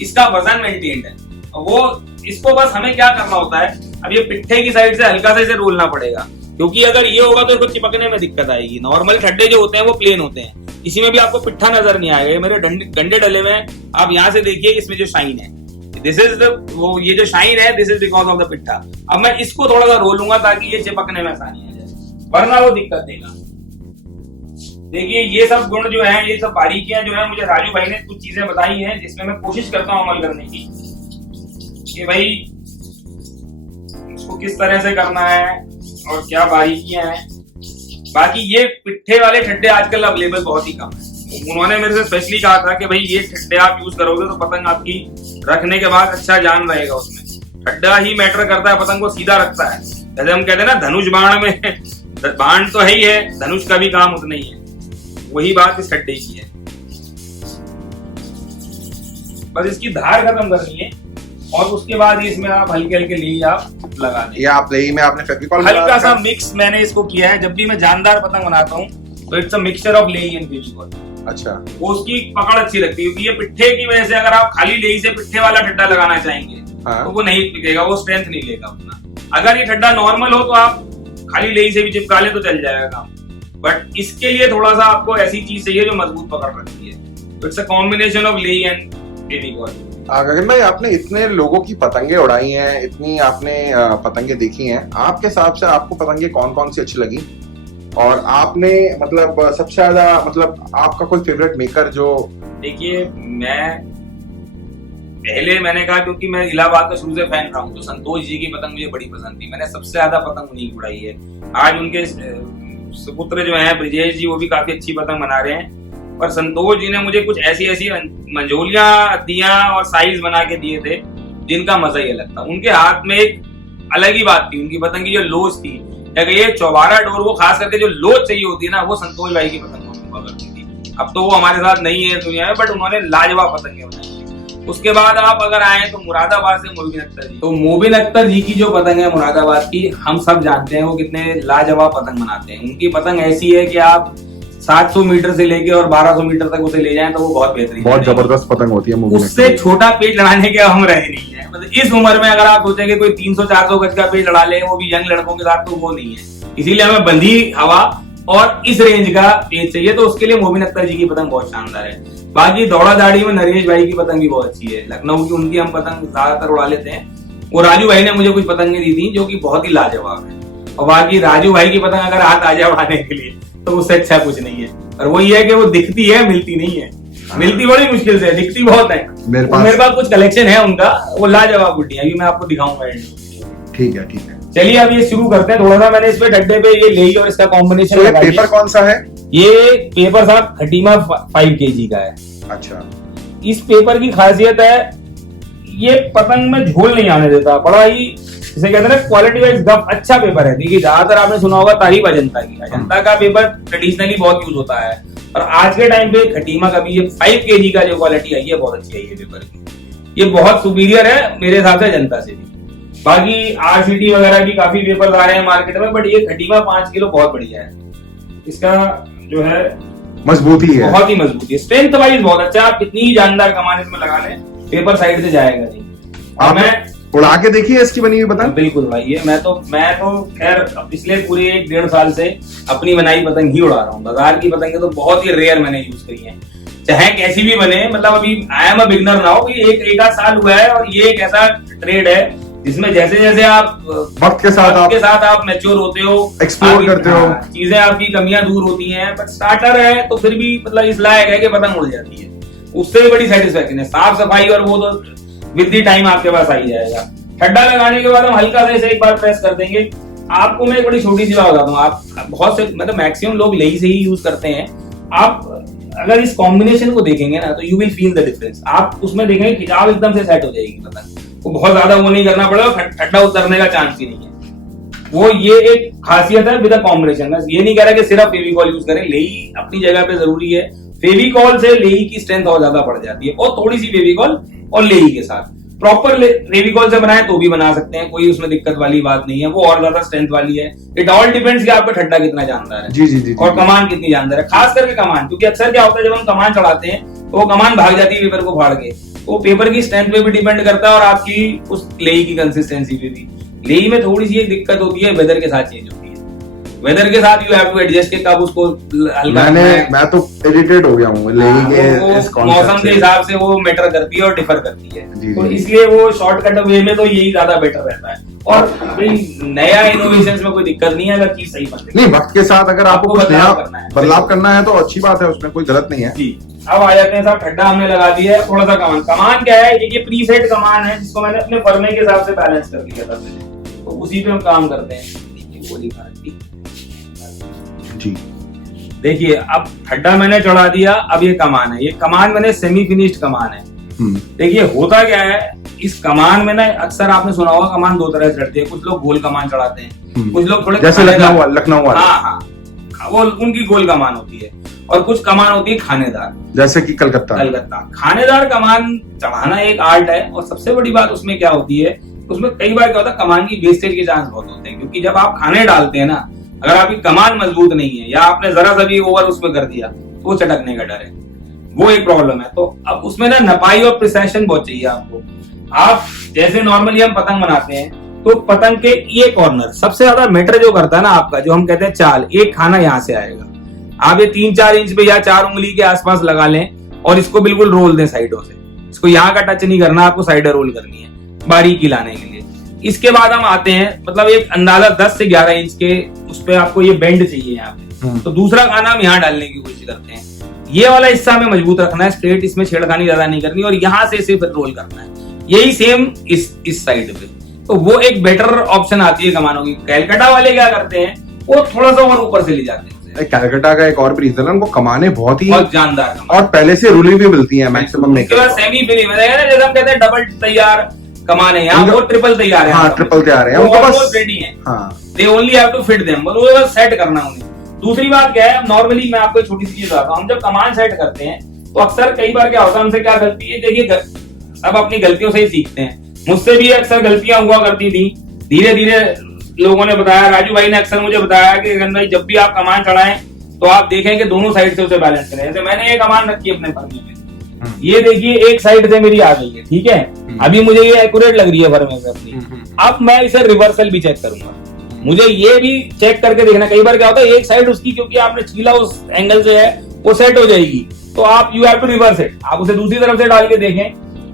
इसका वजन मेंटेन्ड है। वो इसको बस हमें क्या करना होता है, अब ये पिट्ठे की साइड से हल्का सा इसे रोलना पड़ेगा, क्योंकि अगर ये होगा तो इसको चिपकने में दिक्कत आएगी। नॉर्मल ठड्डे जो होते हैं वो प्लेन होते हैं, इसी में भी आपको पिट्ठा नजर नहीं आएगा। मेरे गंडे डले में आप यहाँ से देखिए, इसमें जो शाइन है, दिस इज वो ये जो शाइन है, this is because of the पिट्ठा। अब मैं इसको थोड़ा सा रोलूंगा ताकि ये चिपकने में आसानी आ जाए, वरना वो दिक्कत देगा। देखिए, ये सब गुण जो है, ये सब बारीकियां जो है, मुझे राजू भाई ने कुछ चीजें बताई हैं जिसमें मैं कोशिश करता हूं अमल करने की, कि भाई इसको किस तरह से करना है और क्या बारीकियां हैं। बाकी ये पिट्ठे वाले ठड्डे आजकल अवेलेबल बहुत ही कम है। उन्होंने मेरे से स्पेशली कहा था कि भाई ये ठड्डे आप यूज करोगे तो पतंग आपकी रखने के बाद अच्छा जान रहेगा। उसमें ठड्डा ही मैटर करता है, पतंग को सीधा रखता है। जैसे हम कहते हैं ना, धनुष बाण में बाण तो है ही है, धनुष का भी काम उतना ही है। वही बात इस ठड्डे की है, बस इसकी धार खत्म करनी है और उसके बाद इसमें आप हल्के हल्के लेई आप लगा दें। ये आप लेई में आपने फेविकॉल हल्का सा मिक्स मैंने इसको किया है। जब भी मैं जानदार पतंग बनाता हूँ तो इट्स अ मिक्सचर ऑफ लेई एंड फेविकॉल। अच्छा। वो उसकी पकड़ अच्छी लगती है, क्योंकि ये पिट्ठे की वजह से अगर आप खाली लेई से पिट्ठे वाला ठड्डा लगाना चाहेंगे तो वो नहीं टिकेगा, वो स्ट्रेंथ नहीं लेगा उतना। अगर ये ठड्डा नॉर्मल हो तो आप खाली लेई से भी चिपका ले तो चल जाएगा काम, बट इसके लिए थोड़ा सा आपको ऐसी चीज चाहिए जो मजबूत पकड़ रखती है। इट्स अ कॉम्बिनेशन ऑफ लेई एंड फेविकॉल। गगन भाई, आपने इतने लोगों की पतंगे उड़ाई हैं, इतनी आपने पतंगे देखी हैं, आपके हिसाब से आपको पतंगे कौन कौन सी अच्छी लगी? और आपने मतलब सबसे ज्यादा मतलब आपका कोई फेवरेट मेकर जो? देखिए, मैंने कहा, क्योंकि मैं इलाहाबाद का शुरू से फैन रहा हूँ, तो संतोष जी की पतंग मुझे बड़ी पसंद थी। मैंने सबसे ज्यादा पतंग उन्हीं की उड़ाई है। आज उनके सुपुत्र जो है ब्रिजेश जी, वो भी काफी अच्छी पतंग बना रहे हैं, पर संतोष जी ने मुझे कुछ ऐसी मंजोलियां दिया और साइज बना के दिए थे जिनका मजा ही अलग था। उनके हाथ में एक अलग ही बात थी, उनकी पतंग की जो लोच थी, ये चौबारा डोर, वो खास करके जो लोच चाहिए होती है ना, वो संतोष भाई की पतंग हुआ करती थी। अब तो वो हमारे साथ नहीं है दुनिया में, बट उन्होंने लाजवाब पतंगें बनाई। उसके बाद आप अगर आए तो मुरादाबाद से मोबिन अख्तर जी, तो मोबिन अख्तर जी की जो पतंग है मुरादाबाद की, हम सब जानते हैं वो कितने लाजवाब पतंग बनाते हैं। उनकी पतंग ऐसी है कि आप 700 मीटर से लेके और 1200 मीटर तक उसे ले जाएं तो वो बहुत बेहतरीन, बहुत जबरदस्त पतंग होती है। उससे छोटा पेज लड़ाने के हम रहे नहीं है। मतलब इस उम्र में अगर आप सोचेंगे कोई 300-400 गज का पेज लड़ा ले, वो भी यंग लड़कों के साथ, तो वो नहीं है। इसीलिए हमें बंधी हवा और इस रेंज का पेज चाहिए, तो उसके लिए मोबिन अख्तर जी की पतंग बहुत शानदार है। बाकी दौड़ा दाढ़ी में नरेश भाई की पतंग भी बहुत अच्छी है, लखनऊ की, उनकी हम पतंग ज्यादातर उड़ा लेते हैं। वो राजू भाई ने मुझे कुछ पतंगें दी थी जो कि बहुत ही लाजवाब है। और बाकी राजू भाई की पतंग अगर हाथ आ जाए उड़ाने के लिए तो उससे अच्छा कुछ नहीं है। और वो ये है कि वो दिखती है, मिलती नहीं है। मिलती बड़ी मुश्किल से, दिखती बहुत है। मेरे पास कुछ कलेक्शन है उनका, वो लाजवाब गुड्डी, अभी मैं आपको दिखाऊंगा। ठीक है, ठीक है, चलिए अब ये शुरू करते हैं। थोड़ा सा मैंने इस पे डड्डे पे ये लेई और इसका कॉम्बिनेशन। तो ये पेपर कौन सा है? ये पेपर साहब खटीमा 5 kg का है। अच्छा। इस पेपर की खासियत है, ये पतंग में झोल नहीं आने देता, बड़ा ही, जिसे कहते हैं ना, क्वालिटी वाइज गप अच्छा पेपर है। देखिए, ज्यादातर आपने सुना होगा तारीफ अजंता की। अजंता का पेपर ट्रेडिशनली बहुत यूज होता है, और आज के टाइम पे खटीमा का भी ये 5 kg का जो क्वालिटी आई है बहुत अच्छी आई है पेपर की। ये बहुत सुपीरियर है मेरे हिसाब से अजंता से भी। बाकी आरसीटी वगैरह की काफी पेपर आ रहे हैं मार्केट में, बट ये खटीमा 5 किलो बहुत बढ़िया है। इसका जो है मजबूती है, बहुत ही मजबूती है, स्ट्रेंथ वाइज बहुत अच्छा। आप कितनी ही जानदार कमान इसमें लगा लें, पेपर साइड से जाएगा नहीं। आपने उड़ा के देखिए इसकी बनी हुई पतंग? बिल्कुल भाई, ये मैं तो खैर पिछले पूरे 1-1.5 साल से अपनी बनाई पतंग ही उड़ा रहा हूँ। बाजार की पतंगें तो बहुत ही रेयर मैंने यूज करी है, चाहे कैसी भी बने। मतलब अभी I am a beginner now, एक आध साल हुआ है, और ये एक ऐसा ट्रेड है जिसमें जैसे जैसे आप वक्त के साथ आप मैच्योर होते हो, एक्सप्लोर करते हो, चीजें आपकी कमियां दूर होती हैं। बट स्टार्टर है तो फिर भी मतलब इस लायक है कि पतंग उड़ जाती है, उससे भी बड़ी सेटिस्फेक्शन है। साफ सफाई और वो तो विद द टाइम आपके पास आ ही जाएगा। ठड्डा लगाने के बाद हम हल्का से एक बार प्रेस कर देंगे। आपको मैं एक बड़ी छोटी सी बात बताता हूँ, आप बहुत से मतलब मैक्सिमम लोग लेई से ही यूज करते हैं। आप अगर इस कॉम्बिनेशन को देखेंगे ना तो you will feel the difference. आप उसमें देखेंगे खिंचाव एकदम से सेट हो जाएगी पतंग, वो बहुत ज्यादा वो नहीं करना पड़ेगा, ठंडा उतरने का चांस ही नहीं है। वो ये एक खासियत है विद अ कॉम्बिनेशन। मैं ये नहीं कह रहा कि सिर्फ फेविकॉल यूज करें, लेई अपनी जगह पे जरूरी है। फेविकॉल से लेई की स्ट्रेंथ और ज्यादा बढ़ जाती है, और थोड़ी सी फेविकॉल और लेई के साथ प्रॉपर फेविकॉल से बनाए तो भी बना सकते हैं, कोई उसमें दिक्कत वाली बात नहीं है, वो और ज्यादा स्ट्रेंथ वाली है। इट ऑल डिपेंड्स कि आपका ठंडा कितना जानदार है जी जी जी और कमान कितनी जानदार है, खास करके कमान। क्योंकि अक्सर क्या होता है जब हम कमान चढ़ाते हैं तो वो कमान भाग जाती है पेपर को फाड़ के, तो पेपर की स्ट्रेंथ पे भी डिपेंड करता है और आपकी उस लेई की कंसिस्टेंसी पे भी। लेई में थोड़ी सी एक दिक्कत होती है, वेदर के साथ चेंज होती है। वेदर के साथ यू हैव टू एडजस्ट के कब उसको हल्का मैं तो इरिटेट हो गया हूँ लेई के इस मौसम के हिसाब से वो मैटर करती है और डिफर करती है। जी, तो जी। इसलिए वो शॉर्टकट वे में तो यही ज्यादा बेटर रहता है। और भाई नया इनोवेशन में कोई दिक्कत नहीं है अगर चीज सही बन नहीं, वक्त के साथ अगर आपको कुछ नया बदलाव करना है तो अच्छी बात है, उसमें कोई गलत नहीं है जी। अब आ जाते हैं साहब, ठंडा हमने लगा दिया है, थोड़ा सा कमान। कमान क्या है, ये प्री सेट कमान है जिसको मैंने अपने फर्मे के हिसाब से बैलेंस कर लिया था पहले, तो उसी पे हम काम करते हैं। गोली जी देखिए, अब ठंडा मैंने चढ़ा दिया, अब ये कमान है। ये कमान मैंने सेमी फिनिश्ड कमान है। देखिए होता क्या है इस कमान में ना, अक्सर आपने सुना होगा कमान दो तरह से चढ़ती है। कुछ लोग गोल कमान चढ़ाते हैं, कुछ लोग थोड़े जैसे लखनऊ वाला। हाँ, वो उनकी गोल कमान होती है, और कुछ कमान होती है खानेदार, जैसे कि कलकत्ता। खानेदार कमान चढ़ाना एक आर्ट है। और सबसे बड़ी बात उसमें क्या होती है, उसमें कई बार क्या होता है कमान की वेस्टेज के चांस बहुत होते हैं। क्योंकि जब आप खाने डालते हैं ना, अगर आपकी कमान मजबूत नहीं है या आपने जरा सा भी ओवर उसमें कर दिया तो वो चटकने का डर है, वो एक प्रॉब्लम है। तो अब उसमें ना नपाई और प्रिसेशन बहुत चाहिए आपको। आप जैसे नॉर्मली हम पतंग बनाते हैं तो पतंग के ये कॉर्नर सबसे ज्यादा मैटर जो करता है ना आपका, जो हम कहते हैं चाल, एक खाना यहाँ से आएगा। आप ये 3-4 इंच पे या 4 उंगली के आसपास लगा लें और इसको बिल्कुल रोल दें साइडों से। इसको यहाँ का टच नहीं करना, आपको साइडर रोल करनी है बारीकी लाने के लिए। इसके बाद हम आते हैं, मतलब एक अंदाजा 10 से 11 इंच के उस पे आपको ये बेंड चाहिए यहाँ पे। तो दूसरा खाना हम यहाँ डालने की कोशिश करते हैं। ये वाला हिस्सा हमें मजबूत रखना है, स्ट्रेट, इसमें छेड़खानी ज्यादा नहीं करनी, और यहाँ से सिर्फ रोल करना है। यही सेम इस साइड पे। तो वो एक बेटर ऑप्शन आती है कमानों की। कैलकाटा वाले क्या करते हैं, वो थोड़ा सा और ऊपर से ले जाते हैं। कैलकाटा का एक और भी रीजन है, उनको कमाने बहुत जानदार और पहले से रुली भी मिलती है मैक्सिमम में। सेमी फिनिश में जैसे हम कहते हैं डबल तैयार कमान है, यहाँ वो ट्रिपल तैयार है। हाँ, ट्रिपल तैयार है, उनको बस रेडी है। They only have to fit them, वो बस सेट करना उन्हें। दूसरी बात क्या है, नॉर्मली मैं आपको छोटी सी चीज बताता हूँ। हम जब कमान सेट करते हैं तो अक्सर कई बार क्या होता है, हमसे क्या गलती है, देखिए सब अपनी गलतियों से ही सीखते हैं। मुझसे भी अक्सर गलतियां हुआ करती थी। धीरे धीरे लोगों ने बताया, राजू भाई ने अक्सर मुझे बताया कि भाई जब भी आप कमान चढ़ाएं तो आप देखें कि दोनों साइड से उसे बैलेंस करें। जैसे मैंने ये कमान रखी अपने फर्मे में, ये देखिए एक साइड से मेरी आ गई है, ठीक है। अभी मुझे ये एक्यूरेट लग रही है फर्मे में अपनी। अब मैं इसे रिवर्सल भी चेक करूंगा, मुझे ये भी चेक करके देखना। कई बार क्या होता है एक साइड उसकी, क्योंकि आपने छीला उस एंगल से है, वो सेट हो जाएगी, तो आप you have to reverse it. आप उसे दूसरी तरफ से डाल के देखें,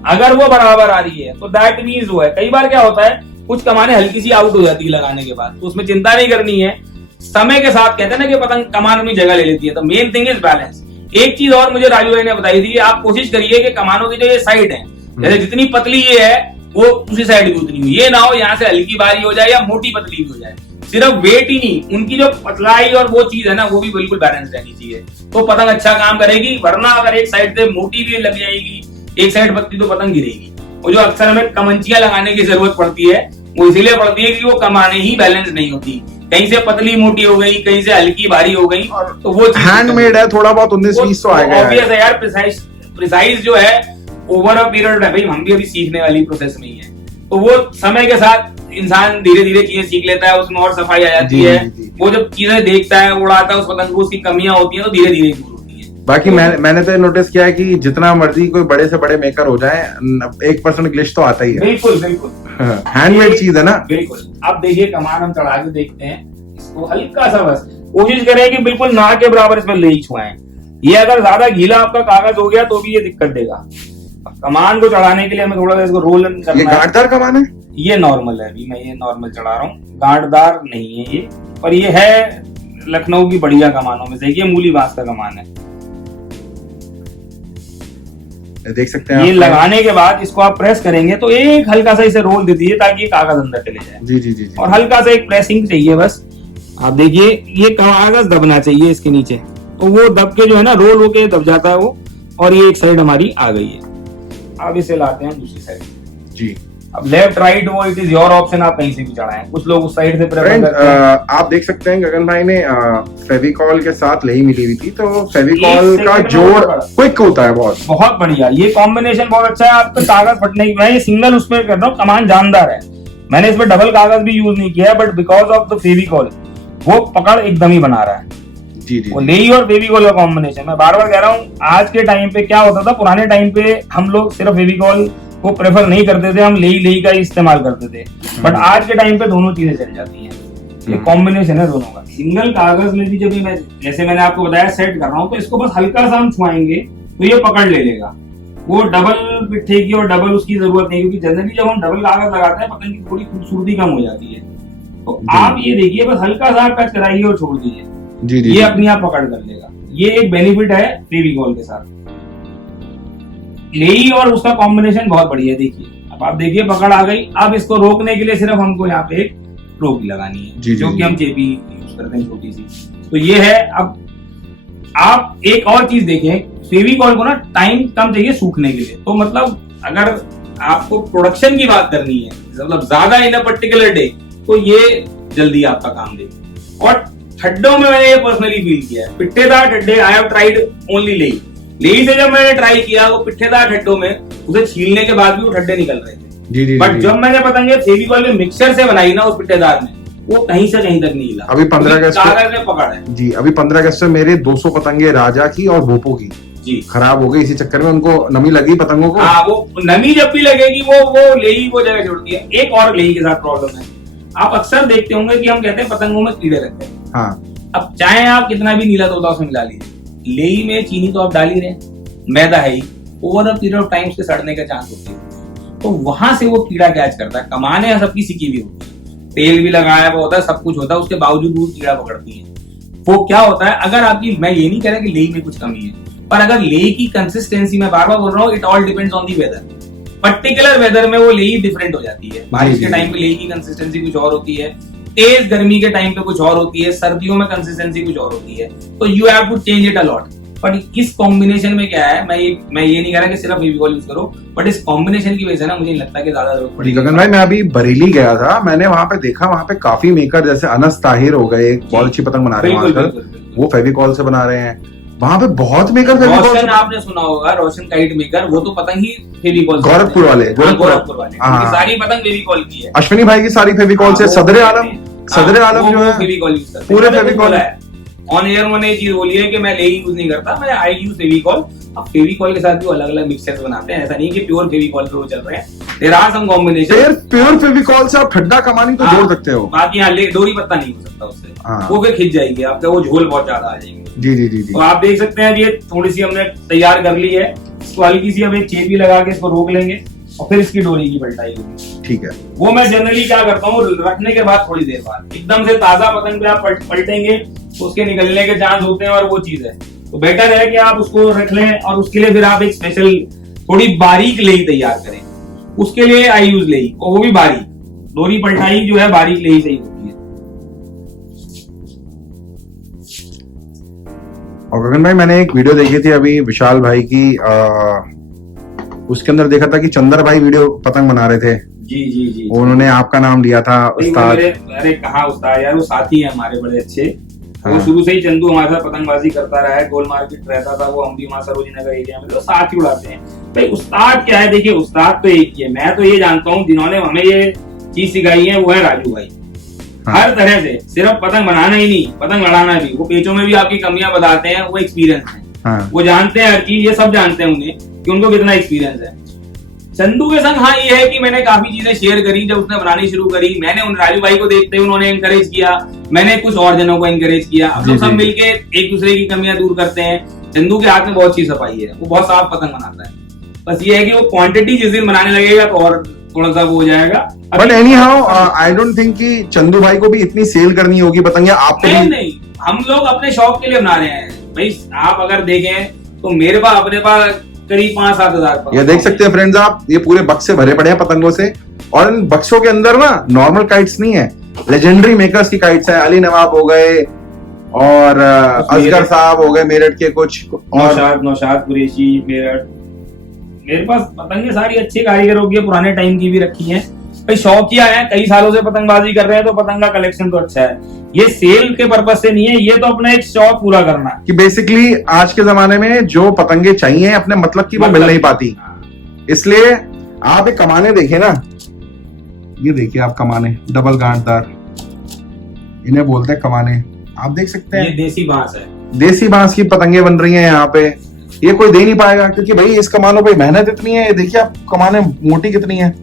अगर वो बराबर आ रही है तो दैट मीन्स वो है। कई बार क्या होता है कुछ कमाने हल्की सी आउट हो जाती है लगाने के बाद, तो उसमें चिंता नहीं करनी है। समय के साथ कहते हैं ना कि पतंग कमान अपनी जगह ले लेती है। तो मेन थिंग इज बैलेंस। एक चीज और मुझे राजू भाई ने बताई थी, आप कोशिश करिए कि कमानों की जो ये साइड है, जैसे जितनी पतली ये है वो उसी साइड भी उतनी हुई। ये ना हो यहाँ से हल्की बारी हो जाए या मोटी पतली भी हो जाए। सिर्फ वेट ही नहीं, उनकी जो पतलाई और वो चीज है ना, वो भी बिल्कुल बैलेंस रहनी चाहिए, तो पतंग अच्छा काम करेगी। वरना अगर एक साइड से मोटी भी लग जाएगी, एक साइड पतली, तो पतंग गिरेगी। और जो अक्सर हमें कमंचियां लगाने की जरूरत पड़ती है वो इसीलिए पड़ती है कि वो कमाने ही बैलेंस नहीं होती। कहीं से पतली मोटी हो गई, कहीं से हल्की भारी हो गई, तो वो हैंडमेड है, थोड़ा बहुत 19-20 तो आएगा। ऑब्वियस है यार, प्रिसाइज जो है ओवर अ पीरियड है भाई, हम भी अभी सीखने वाली प्रोसेस में ही है। तो वो समय के साथ इंसान धीरे धीरे चीजें सीख लेता है, उसमें और सफाई आ जाती है। वो जब चीजें देखता है, उड़ाता है, उस पतंग को उसकी कमियां होती है तो धीरे धीरे दूर होती है। बाकी मैंने तो नोटिस किया है कि जितना मर्जी कोई बड़े से बड़े मेकर हो जाए, 1% ग्लिच तो आता ही है। बिल्कुल बिल्कुल, हैंडमेड चीज है ना। बिल्कुल। अब देखिए कमान हम चढ़ा के देखते हैं, इसको हल्का सा बस कोशिश करें कि बिल्कुल ना के बराबर इसमें ले छुआएं। ये अगर ज्यादा गीला आपका कागज हो गया तो भी ये दिक्कत देगा। कमान को चढ़ाने के लिए हमें थोड़ा सा इसको रोल करना है। ये गांठदार कमान है, ये नॉर्मल है, अभी मैं ये नॉर्मल चढ़ा रहा हूँ, गांठदार नहीं है ये, पर ये है लखनऊ की बढ़िया कमानों में से। ये मूली बांस का कमान है, देख सकते हैं। ये लगाने के बाद इसको आप प्रेस करेंगे तो एक हल्का सा इसे रोल दे दीजिए ताकि ये कागज अंदर चले जाए। जी जी जी, और हल्का सा एक प्रेसिंग चाहिए बस। आप देखिए ये कागज दबना चाहिए इसके नीचे, तो वो दब के जो है ना रोल होके दब जाता है वो, और ये एक साइड हमारी आ गई है। अब इसे लाते हैं दूसरी साइड जी। अब लेफ्ट राइट वो इट इज योर ऑप्शन, आप कहीं से भी चढ़ाएं, कुछ लोग उस साइड से प्रेफर करते हैं। आप देख सकते हैं गगन भाई ने फेविकॉल के साथ लेही मिली हुई थी, तो फेविकॉल का जोड़ क्विक होता है बहुत बढ़िया, ये कॉम्बिनेशन बहुत अच्छा है। आपका कागज फटने की, मैं ये सिंगल उसमें कर रहा हूँ, कमान जानदार है, मैंने इसमें डबल कागज भी यूज नहीं किया है, but because of the Fevicol वो पकड़ एकदम ही बना रहा है। जी जी। वो लेही और फेविकॉल का कॉम्बिनेशन, मैं बार बार कह रहा हूँ, आज के टाइम पे क्या होता था, पुराने टाइम पे हम लोग सिर्फ फेविकॉल को प्रेफर नहीं करते थे, हम लेही का ही इस्तेमाल करते थे, बट आज के टाइम पे दोनों चीजें चल जाती हैं। ये कॉम्बिनेशन है दोनों का। सिंगल कागज में भी जब मैं जैसे मैंने आपको बताया सेट कर रहा हूँ, तो इसको बस हल्का सा हम छुआएंगे तो ये पकड़ ले लेगा। वो डबल पिट्ठे की और डबल उसकी जरूरत नहीं, क्योंकि जनरली जब हम डबल कागज लगाते हैं पतंग की थोड़ी खूबसूरती कम हो जाती है। तो आप ये देखिए, बस हल्का सा टच कराइए और छोड़ दीजिए, जी जी, ये अपने आप पकड़ कर लेगा। ये एक बेनिफिट है फेविकॉल के साथ। लेही और उसका कॉम्बिनेशन बहुत बढ़िया है। देखिए अब आप देखिए पकड़ आ गई। अब इसको रोकने के लिए सिर्फ हमको यहाँ पे एक रोक लगानी है, जी, जो जी, कि हम चेपी यूज करते हैं छोटी सी। तो ये है। अब आप एक और चीज देखें, फेविकॉल को ना टाइम कम चाहिए सूखने के लिए। तो मतलब अगर आपको प्रोडक्शन की बात करनी है, मतलब ज्यादा इन अ पर्टिकुलर डे, तो ये जल्दी आपका काम देगी। और ठड्डों में मैंने ये पर्सनली फील किया है, पिट्ठेदार ठड्डे आई हैव ट्राइड ओनली लेही से जब मैंने ट्राई किया, वो पिट्ठेदार ठड्डों में उसे छीलने के बाद भी वो ठड्डे निकल रहे थे। जी जी। बट जब मैंने पतंगे फेविकॉल के मिक्सचर से बनाई ना उस पिट्ठेदार में, वो कहीं से कहीं तक नहीं हिला। अभी 15 अगस्त कागज में पकड़ है जी। अभी 15 अगस्त से मेरे 200 पतंगे राजा की और भोपो की जी खराब हो गई, इसी चक्कर में उनको नमी लगी पतंगों को। हाँ, वो नमी जब भी लगेगी वो लेही वो जगह छोड़ती है। एक और लेही के साथ प्रॉब्लम है, आप अक्सर देखते होंगे कि हम कहते हैं पतंगों में कीड़े लगते हैं। हाँ। अब चाहे आप कितना भी नीला तोता उसमें मिला लीजिए, लेही में चीनी तो आप डाल ही रहे, मैदा है ही, over a period of time उसके सड़ने का चांस होते हैं। तो वहां से वो कीड़ा कैच करता है। कमाने सबकी सिकी भी होती है, तेल भी लगाया हुआ होता है, सब कुछ होता है, उसके बावजूद वो कीड़ा पकड़ती है। वो क्या होता है, अगर आपकी, मैं ये नहीं कह रहा कि लेही में कुछ कमी है, पर अगर लेही की कंसिस्टेंसी, मैं बार बार बोल रहा हूँ, it all depends on the weather. Particular weather में वो लेही डिफरेंट हो जाती है। बारिश के टाइम पे लेही की कंसिस्टेंसी कुछ और होती है, तेज गर्मी के टाइम पे कुछ और होती है, सर्दियों में कंसिस्टेंसी कुछ और होती है। तो you have to change it a lot. But इस कॉम्बिनेशन में क्या है, मैं ये नहीं कह रहा कि सिर्फ फेविकॉल यूज करो, बट इस कॉम्बिनेशन की वजह से ना मुझे नहीं लगता कि ज्यादा जरूरत पड़ेगी। गगन भाई, मैं अभी बरेली गया था, मैंने वहां पे देखा, वहां पे काफी मेकर जैसे अनस ताहिर हो गए, बहुत अच्छी पतंग बना रहे हैं आजकल, वो फेविकॉल से बना रहे हैं। वहां पे बहुत मेकर फेविकॉल से, आपने सुना होगा रोशन काइट मेकर, वो तो पतंग ही फेविकॉल, गोरखपुर वाले, गोरखपुर वाले सारी पतंग फेविकॉल की है। अश्विनी भाई की सारी फेविकॉल से, सदरे आलम जो है फेविकॉल यूज करते हैं, पूरे फेविकॉल है। ऑन एयर मैंने ये चीज बोली है कि मैं लेही यूज नहीं करता, मैं आई यूज फेविकॉल। अब फेविकॉल के साथ भी अलग अलग मिक्सचर्स बनाते हैं, ऐसा नहीं कि प्योर फेविकॉल पे वो चल रहे हैं, there are some combination. Pure Fevicol से आप ठड्डा कमानी तो जोड़ सकते हो, बाकी यहाँ डोरी पत्ता नहीं हो सकता उससे, वो फिर खिंच जाएगी आपका, वो झोल बहुत ज्यादा आ जाएंगे। जी जी जी जी। तो आप देख सकते हैं, ये थोड़ी सी हमने तैयार कर ली है, इसको हल्की सी अब एक चेपी लगा के इसको रोक लेंगे और फिर इसकी डोरी की पलटाई होगी। ठीक है। वो मैं जनरली क्या करता हूँ, रखने के बाद थोड़ी देर बाद, एकदम से ताजा पतंग पे आप पलटेंगे तो उसके निकलने के चांस होते हैं, और वो चीज है। तो बेटर है कि आप उसको रख लें, और उसके लिए फिर आप एक स्पेशल थोड़ी बारीक लेही तैयार करें। उसके लिए आई यूज लेही, और वो भी बारीक, डोरी पलटाई जो है बारीक लेही से ही होती है। और गगन भाई, मैंने एक वीडियो देखी थी अभी विशाल भाई की, उसके अंदर देखा था कि चंदर भाई वीडियो पतंग बना रहे थे। जी जी जी। उन्होंने आपका नाम लिया था उस्ताद। अरे कहा उस्ताद यार, वो साथी है हमारे बड़े अच्छे। हाँ। वो शुरू से ही चंदू हमारे साथ पतंगबाजी करता रहा है, गोल मार्केट रहता था वो, हम भी वहाँ सरोजी नगर एरिया में, तो साथ ही उड़ाते हैं भाई। उस्ताद क्या है, देखिए उस्ताद तो एक ही है। मैं तो ये जानता हूँ जिन्होंने हमें ये चीज सिखाई है वो है राजू भाई। हाँ। हर तरह से, सिर्फ पतंग बनाना ही नहीं, पतंग लड़ाना भी। वो पेचों में भी आपकी कमियां बताते हैं, वो एक्सपीरियंस है। हाँ। वो जानते हैं हर चीज, ये सब जानते हैं उन्हें कि उनको कितना एक्सपीरियंस है। चंदू के संग हाँ ये है कि मैंने काफी चीजें शेयर करी जब उसने बनानी शुरू करी। मैंने उन राजू भाई को देखते हुए उन्होंने एनकरेज किया, मैंने कुछ और जनों को एनकरेज किया। हम लोग सब मिलके एक दूसरे की कमियां दूर करते हैं। चंदू के हाथ में बहुत अच्छी सफाई है, वो बहुत साफ पतंग बनाता है। बस ये है कि वो क्वांटिटी जिस दिन बनाने लगेगा तो और थोड़ा सा वो हो जाएगा। But any how I don't think कि चंदू भाई को भी इतनी सेल करनी होगी पतंगियां आपको। नहीं, हम लोग अपने शौक के लिए बना रहे हैं भाई। आप अगर देखें तो मेरे पास अपने पास करीब 5-7 हजार। ये देख सकते हैं फ्रेंड्स आप, ये पूरे बक्से भरे पड़े हैं पतंगों से, और इन बक्सों के अंदर ना नॉर्मल काइट्स नहीं है, लेजेंडरी मेकर्स की काइट्स है। अली नवाब हो गए, और असगर साहब हो गए मेरठ के कुछ, और नौशाद कुरैशी मेरठ। मेरे पास पतंगे सारी अच्छे कारीगरों की है, पुराने टाइम की भी रखी हैं। भाई शौकिया है, कई सालों से पतंगबाजी कर रहे हैं तो पतंग का कलेक्शन तो अच्छा है। ये सेल के पर्पज से नहीं है, ये तो अपना एक शौक पूरा करना है कि बेसिकली आज के जमाने में जो पतंगे चाहिए अपने मतलब की वो मिल नहीं पाती, इसलिए आप एक कमाने देखिए ना, ये देखिए आप कमाने डबल गांठदार, इन्हें बोलते हैं कमाने, आप देख सकते हैं। ये देसी बांस है, देसी बांस की पतंगे बन रही हैं यहाँ पे। ये कोई दे नहीं पाएगा क्योंकि भाई इस कमानों पे मेहनत इतनी है। ये देखिए आप कमाने मोटी कितनी है,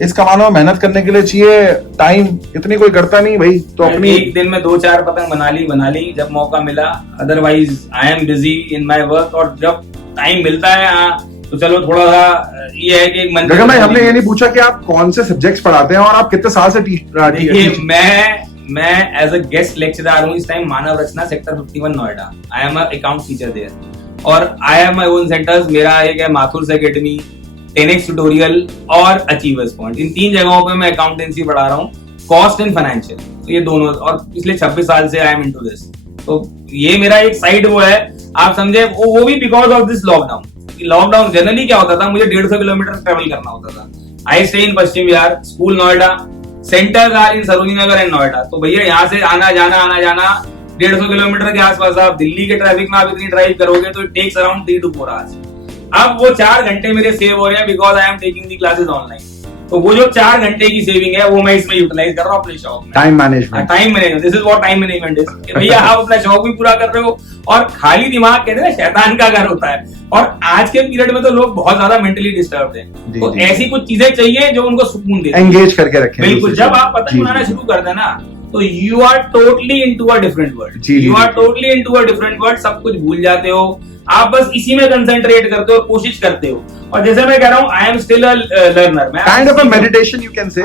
इस कमानों में मेहनत करने के लिए चाहिए टाइम, इतनी कोई करता नहीं भाई। तो अपनी एक दिन में 2-4 पतंग बना ली जब मौका मिला, otherwise I am busy in my work. और जब टाइम मिलता है तो चलो थोड़ा सा ये है कि गगन भाई हमने ये नहीं पूछा कि आप कौन से सब्जेक्ट्स पढ़ाते हैं और आप कितने साल से देखिए मैं एज अ गेस्ट लेक्चरर हूँ इस time Manav Rachna sector 51 Noida. I am account teacher there और I have my own centres. मेरा एक है माथुर्स एकेडमी, 10x ट्यूटोरियल और अचीवर्स पॉइंट। इन 3 जगहों पे मैं अकाउंटेंसी पढ़ा रहा हूँ, कॉस्ट एंड फाइनेंशियल, तो ये दोनों। और पिछले 26 साल से आई एम इनटू दिस। तो ये मेरा एक साइड वो है, आप समझे, वो भी because of this lockdown. Lockdown generally क्या होता था, मुझे 150 किलोमीटर ट्रेवल करना होता था। I stay in Paschim Vihar, school Noida, centres are in Sarojini Nagar and Noida. तो भैया यहाँ से आना जाना 150 किलोमीटर के आसपास। आप दिल्ली के ट्रैफिक में आप इतनी ड्राइव करोगे तो it takes around 3 to 4 hours. अब वो 4 घंटे मेरे सेव हो रहे हैं because I am taking the classes online. तो वो जो 4 घंटे की सेविंग है वो मैं इसमें यूटिलाइज कर रहा हूँ अपने शौक में। Time management, this is what time management is. भैया आप अपना शौक भी पूरा कर रहे हो और खाली दिमाग कहते हैं शैतान का घर होता है। और आज के पीरियड में तो लोग बहुत ज्यादा मेंटली डिस्टर्ब हैं, तो ऐसी कुछ चीजें चाहिए जो उनको सुकून दे, एंगेज करके रखें। बिल्कुल, जब आप पतंग बनाना शुरू कर देना तो you are totally into a different world. You are totally into a different world. सब कुछ भूल जाते हो, आप बस इसी में कंसंट्रेट करते हो, कोशिश करते हो। और जैसे मैं कह रहा हूँ, I am still a learner, kind of a meditation you can say.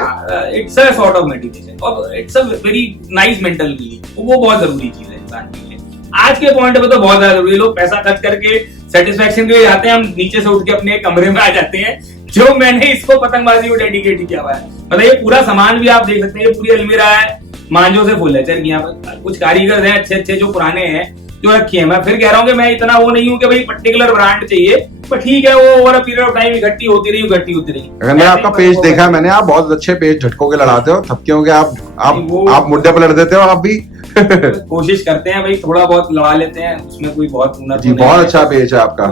It's a sort of meditation और it's a very nice mental relief. वो बहुत जरूरी चीज है इंसान के लिए। आज के पॉइंट पे तो बहुत ज्यादा जरूरी है। लोग पैसा खर्च करके सेटिस्फेक्शन के लिए जाते हैं, हम नीचे से उठ के अपने कमरे में आ जाते हैं। जो मैंने इसको पतंगबाजी को डेडिकेट किया हुआ है, मतलब ये पूरा सामान भी आप देख सकते हैं, ये पूरी अलमीरा है, मांझों से फुल है। चल यहाँ पर कुछ कारीगर हैं अच्छे अच्छे जो पुराने हैं जो रखी है। मैं फिर कह रहा हूँ कि मैं इतना वो नहीं हूँ कि भाई पर्टिकुलर ब्रांड चाहिए, पर ठीक है वो over a period of time इकट्ठी होती रही। अगर मैं आपका पेज देखा मैंने, आप बहुत अच्छे पेज झटकों के लड़ाते हो, थपकियों के आप मुद्दे पर लड़ देते हो आप भी। कोशिश करते हैं भाई, थोड़ा बहुत लड़ा लेते हैं, उसमें कोई बहुत जी बहुत अच्छा पेज है आपका।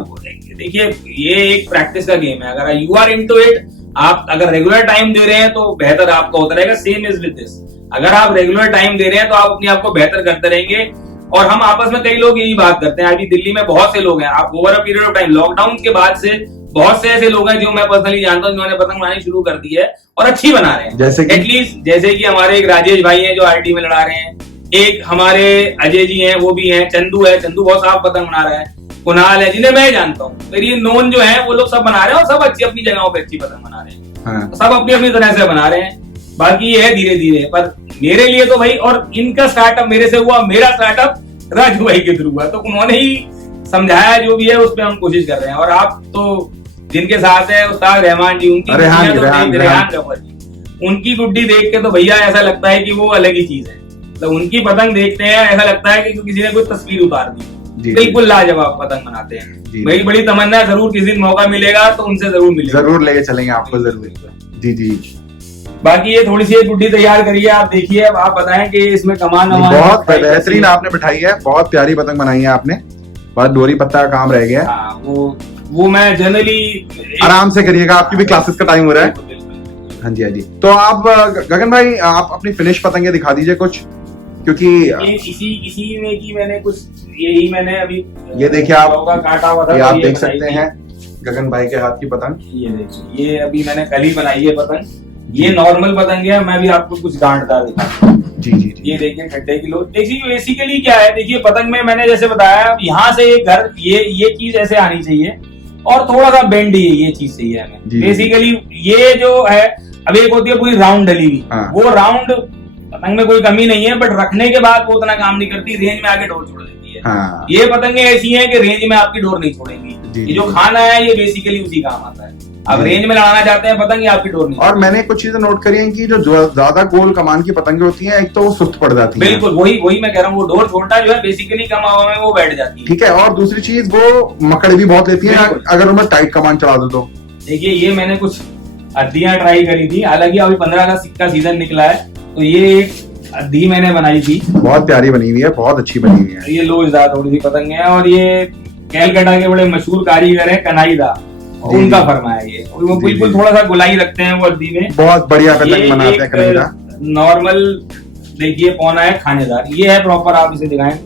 देखिए ये एक प्रैक्टिस का गेम है, अगर यू आर इनटू इट, आप अगर रेगुलर टाइम दे रहे हैं तो बेहतर आपका होता रहेगा। सेम इज विद दिस, अगर आप रेगुलर टाइम दे रहे हैं तो आप अपने आप को बेहतर करते रहेंगे। और हम आपस में कई लोग यही बात करते हैं, अभी दिल्ली में बहुत से लोग हैं, आप over a period of time lockdown के बाद से बहुत से ऐसे लोग हैं जो मैं पर्सनली जानता हूं जिन्होंने पतंग बनानी शुरू कर दी है और अच्छी बना रहे हैं। जैसे कि हमारे एक राजेश भाई हैं जो आरटी में लड़ा रहे हैं, एक हमारे अजय जी हैं वो भी हैं, चंदू है, चंदू बहुत साफ पतंग बना रहा है, कुणाल है जिन्हें मैं जानता हूँ, मेरी नोन जो है वो लोग सब बना रहे हैं और सब अच्छी अपनी जगहों पे अच्छी पतंग बना रहे हैं। हाँ। सब अपनी अपनी तरह से बना रहे हैं, बाकी ये है धीरे धीरे। पर मेरे लिए तो भाई, और इनका स्टार्टअप मेरे से हुआ, मेरा स्टार्टअप राजू भाई के थ्रू हुआ, तो उन्होंने ही समझाया जो भी है उस पर हम कोशिश कर रहे हैं। और आप तो जिनके साथ है उस्ताद रहमान जी, उनकी रेहान गफर जी, उनकी गुड्डी देख के तो भैया ऐसा लगता है कि वो अलग ही चीज है। तो उनकी पतंग देखते हैं ऐसा लगता है कि किसी ने कोई तस्वीर उतार दी। बिल्कुल लाजवाब पतंग बनाते हैं। मेरी बड़ी तमन्ना है जरूर किसी दिन मौका मिलेगा तो उनसे जरूर मिलेगा, जरूर लेके चलेंगे आपको जरूर। जी जी। बाकी ये थोड़ी सी गुड्डी तैयार करिए, आप देखिए, अब आप बताएं कि इसमें कमान बहुत बेहतरीन आपने बिठाई है, बहुत प्यारी पतंग बनाई है आपने, बस डोरी पत्ता का काम रह गया। वो मैं जनरली आराम से करिएगा, आपकी भी क्लासेस का टाइम हो रहा है। हाँ जी हाँ जी। तो आप गगन भाई आप अपनी फिनिश पतंगे दिखा दीजिए कुछ, क्योंकि इसी में की मैंने कुछ यही मैंने अभी ये देखिए आप काटा हुआ था, आप देख सकते हैं गगन भाई के हाथ की पतंग। ये देखिए, ये अभी मैंने कल ही बनाई है पतंग। ये नॉर्मल पतंग है, मैं भी आपको कुछ गांठदार दिखाता हूँ। जी जी। ये देखिए 6 किलो। देखिए बेसिकली क्या है, देखिए पतंग में मैंने जैसे बताया, यहाँ से एक घर ये चीज ऐसे आनी चाहिए और थोड़ा सा बेंड ये चीज चाहिए हमें। बेसिकली ये जो है, अब एक होती है पूरी राउंड डली हुई, वो राउंड पतंग में कोई कमी नहीं है, बट रखने के बाद वो उतना काम नहीं करती, रेंज में आके डोर छोड़ देती है। ये पतंगे ऐसी हैं कि रेंज में आपकी डोर नहीं छोड़ेंगी। ये जो खाना है ये बेसिकली उसी काम आता है। अब रेंज में लड़ाना चाहते हैं पतंग, आपकी डोर नहीं। और मैंने कुछ चीजें नोट करी हैं कि जो ज्यादा गोल कमान की पतंगे होती हैं, एक तो वो सुस्त पड़ जाती है। बिल्कुल, वही मैं कह रहा हूँ, वो डोर छोटा जो है बेसिकली कम हवा में वो बैठ जाती है। ठीक है, और दूसरी चीज वो मकड़ भी बहुत लेती है अगर उनमें टाइट कमान चढ़ा दो तो। देखिए ये मैंने कुछ अद्दियां ट्राई करी थी, हालांकि अभी 15 अगस्त का सीजन निकला है, तो ये एक अद्दी मैंने बनाई थी, बहुत प्यारी बनी हुई है, बहुत अच्छी बनी हुई है। ये लोजदार थोड़ी सी पतंग है, और ये कैलकाटा के बड़े मशहूर कारीगर है कनाईदा, उनका फर्मा है ये। वो बिल्कुल थोड़ा सा गुलाई रखते हैं वो अद्दी में, बहुत बढ़िया पतंग बनाते हैं कनाईदा। नॉर्मल देखिए पौना है खानेदार, ये है प्रॉपर, आप इसे दिखाएं,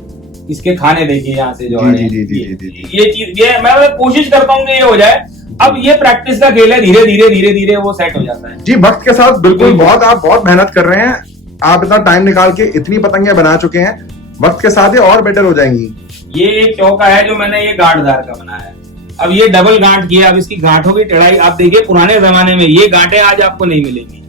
इसके खाने देखिए यहाँ से जो है, ये चीज ये मैं कोशिश करता हूँ कि ये हो जाए। अब ये प्रैक्टिस का खेल है, धीरे धीरे वो सेट हो जाता है। जी, वक्त के साथ बिल्कुल बहुत आप बहुत मेहनत कर रहे हैं, आप इतना टाइम निकाल के इतनी पतंगे बना चुके हैं, वक्त के साथ ये और बेटर हो जाएंगी। ये एक चौका है जो मैंने ये गांठदार का बनाया है, अब ये डबल गांठ किया, अब इसकी गांठों की चढ़ाई आप देखिए, पुराने जमाने में ये गांठें आज आपको नहीं मिलेंगी।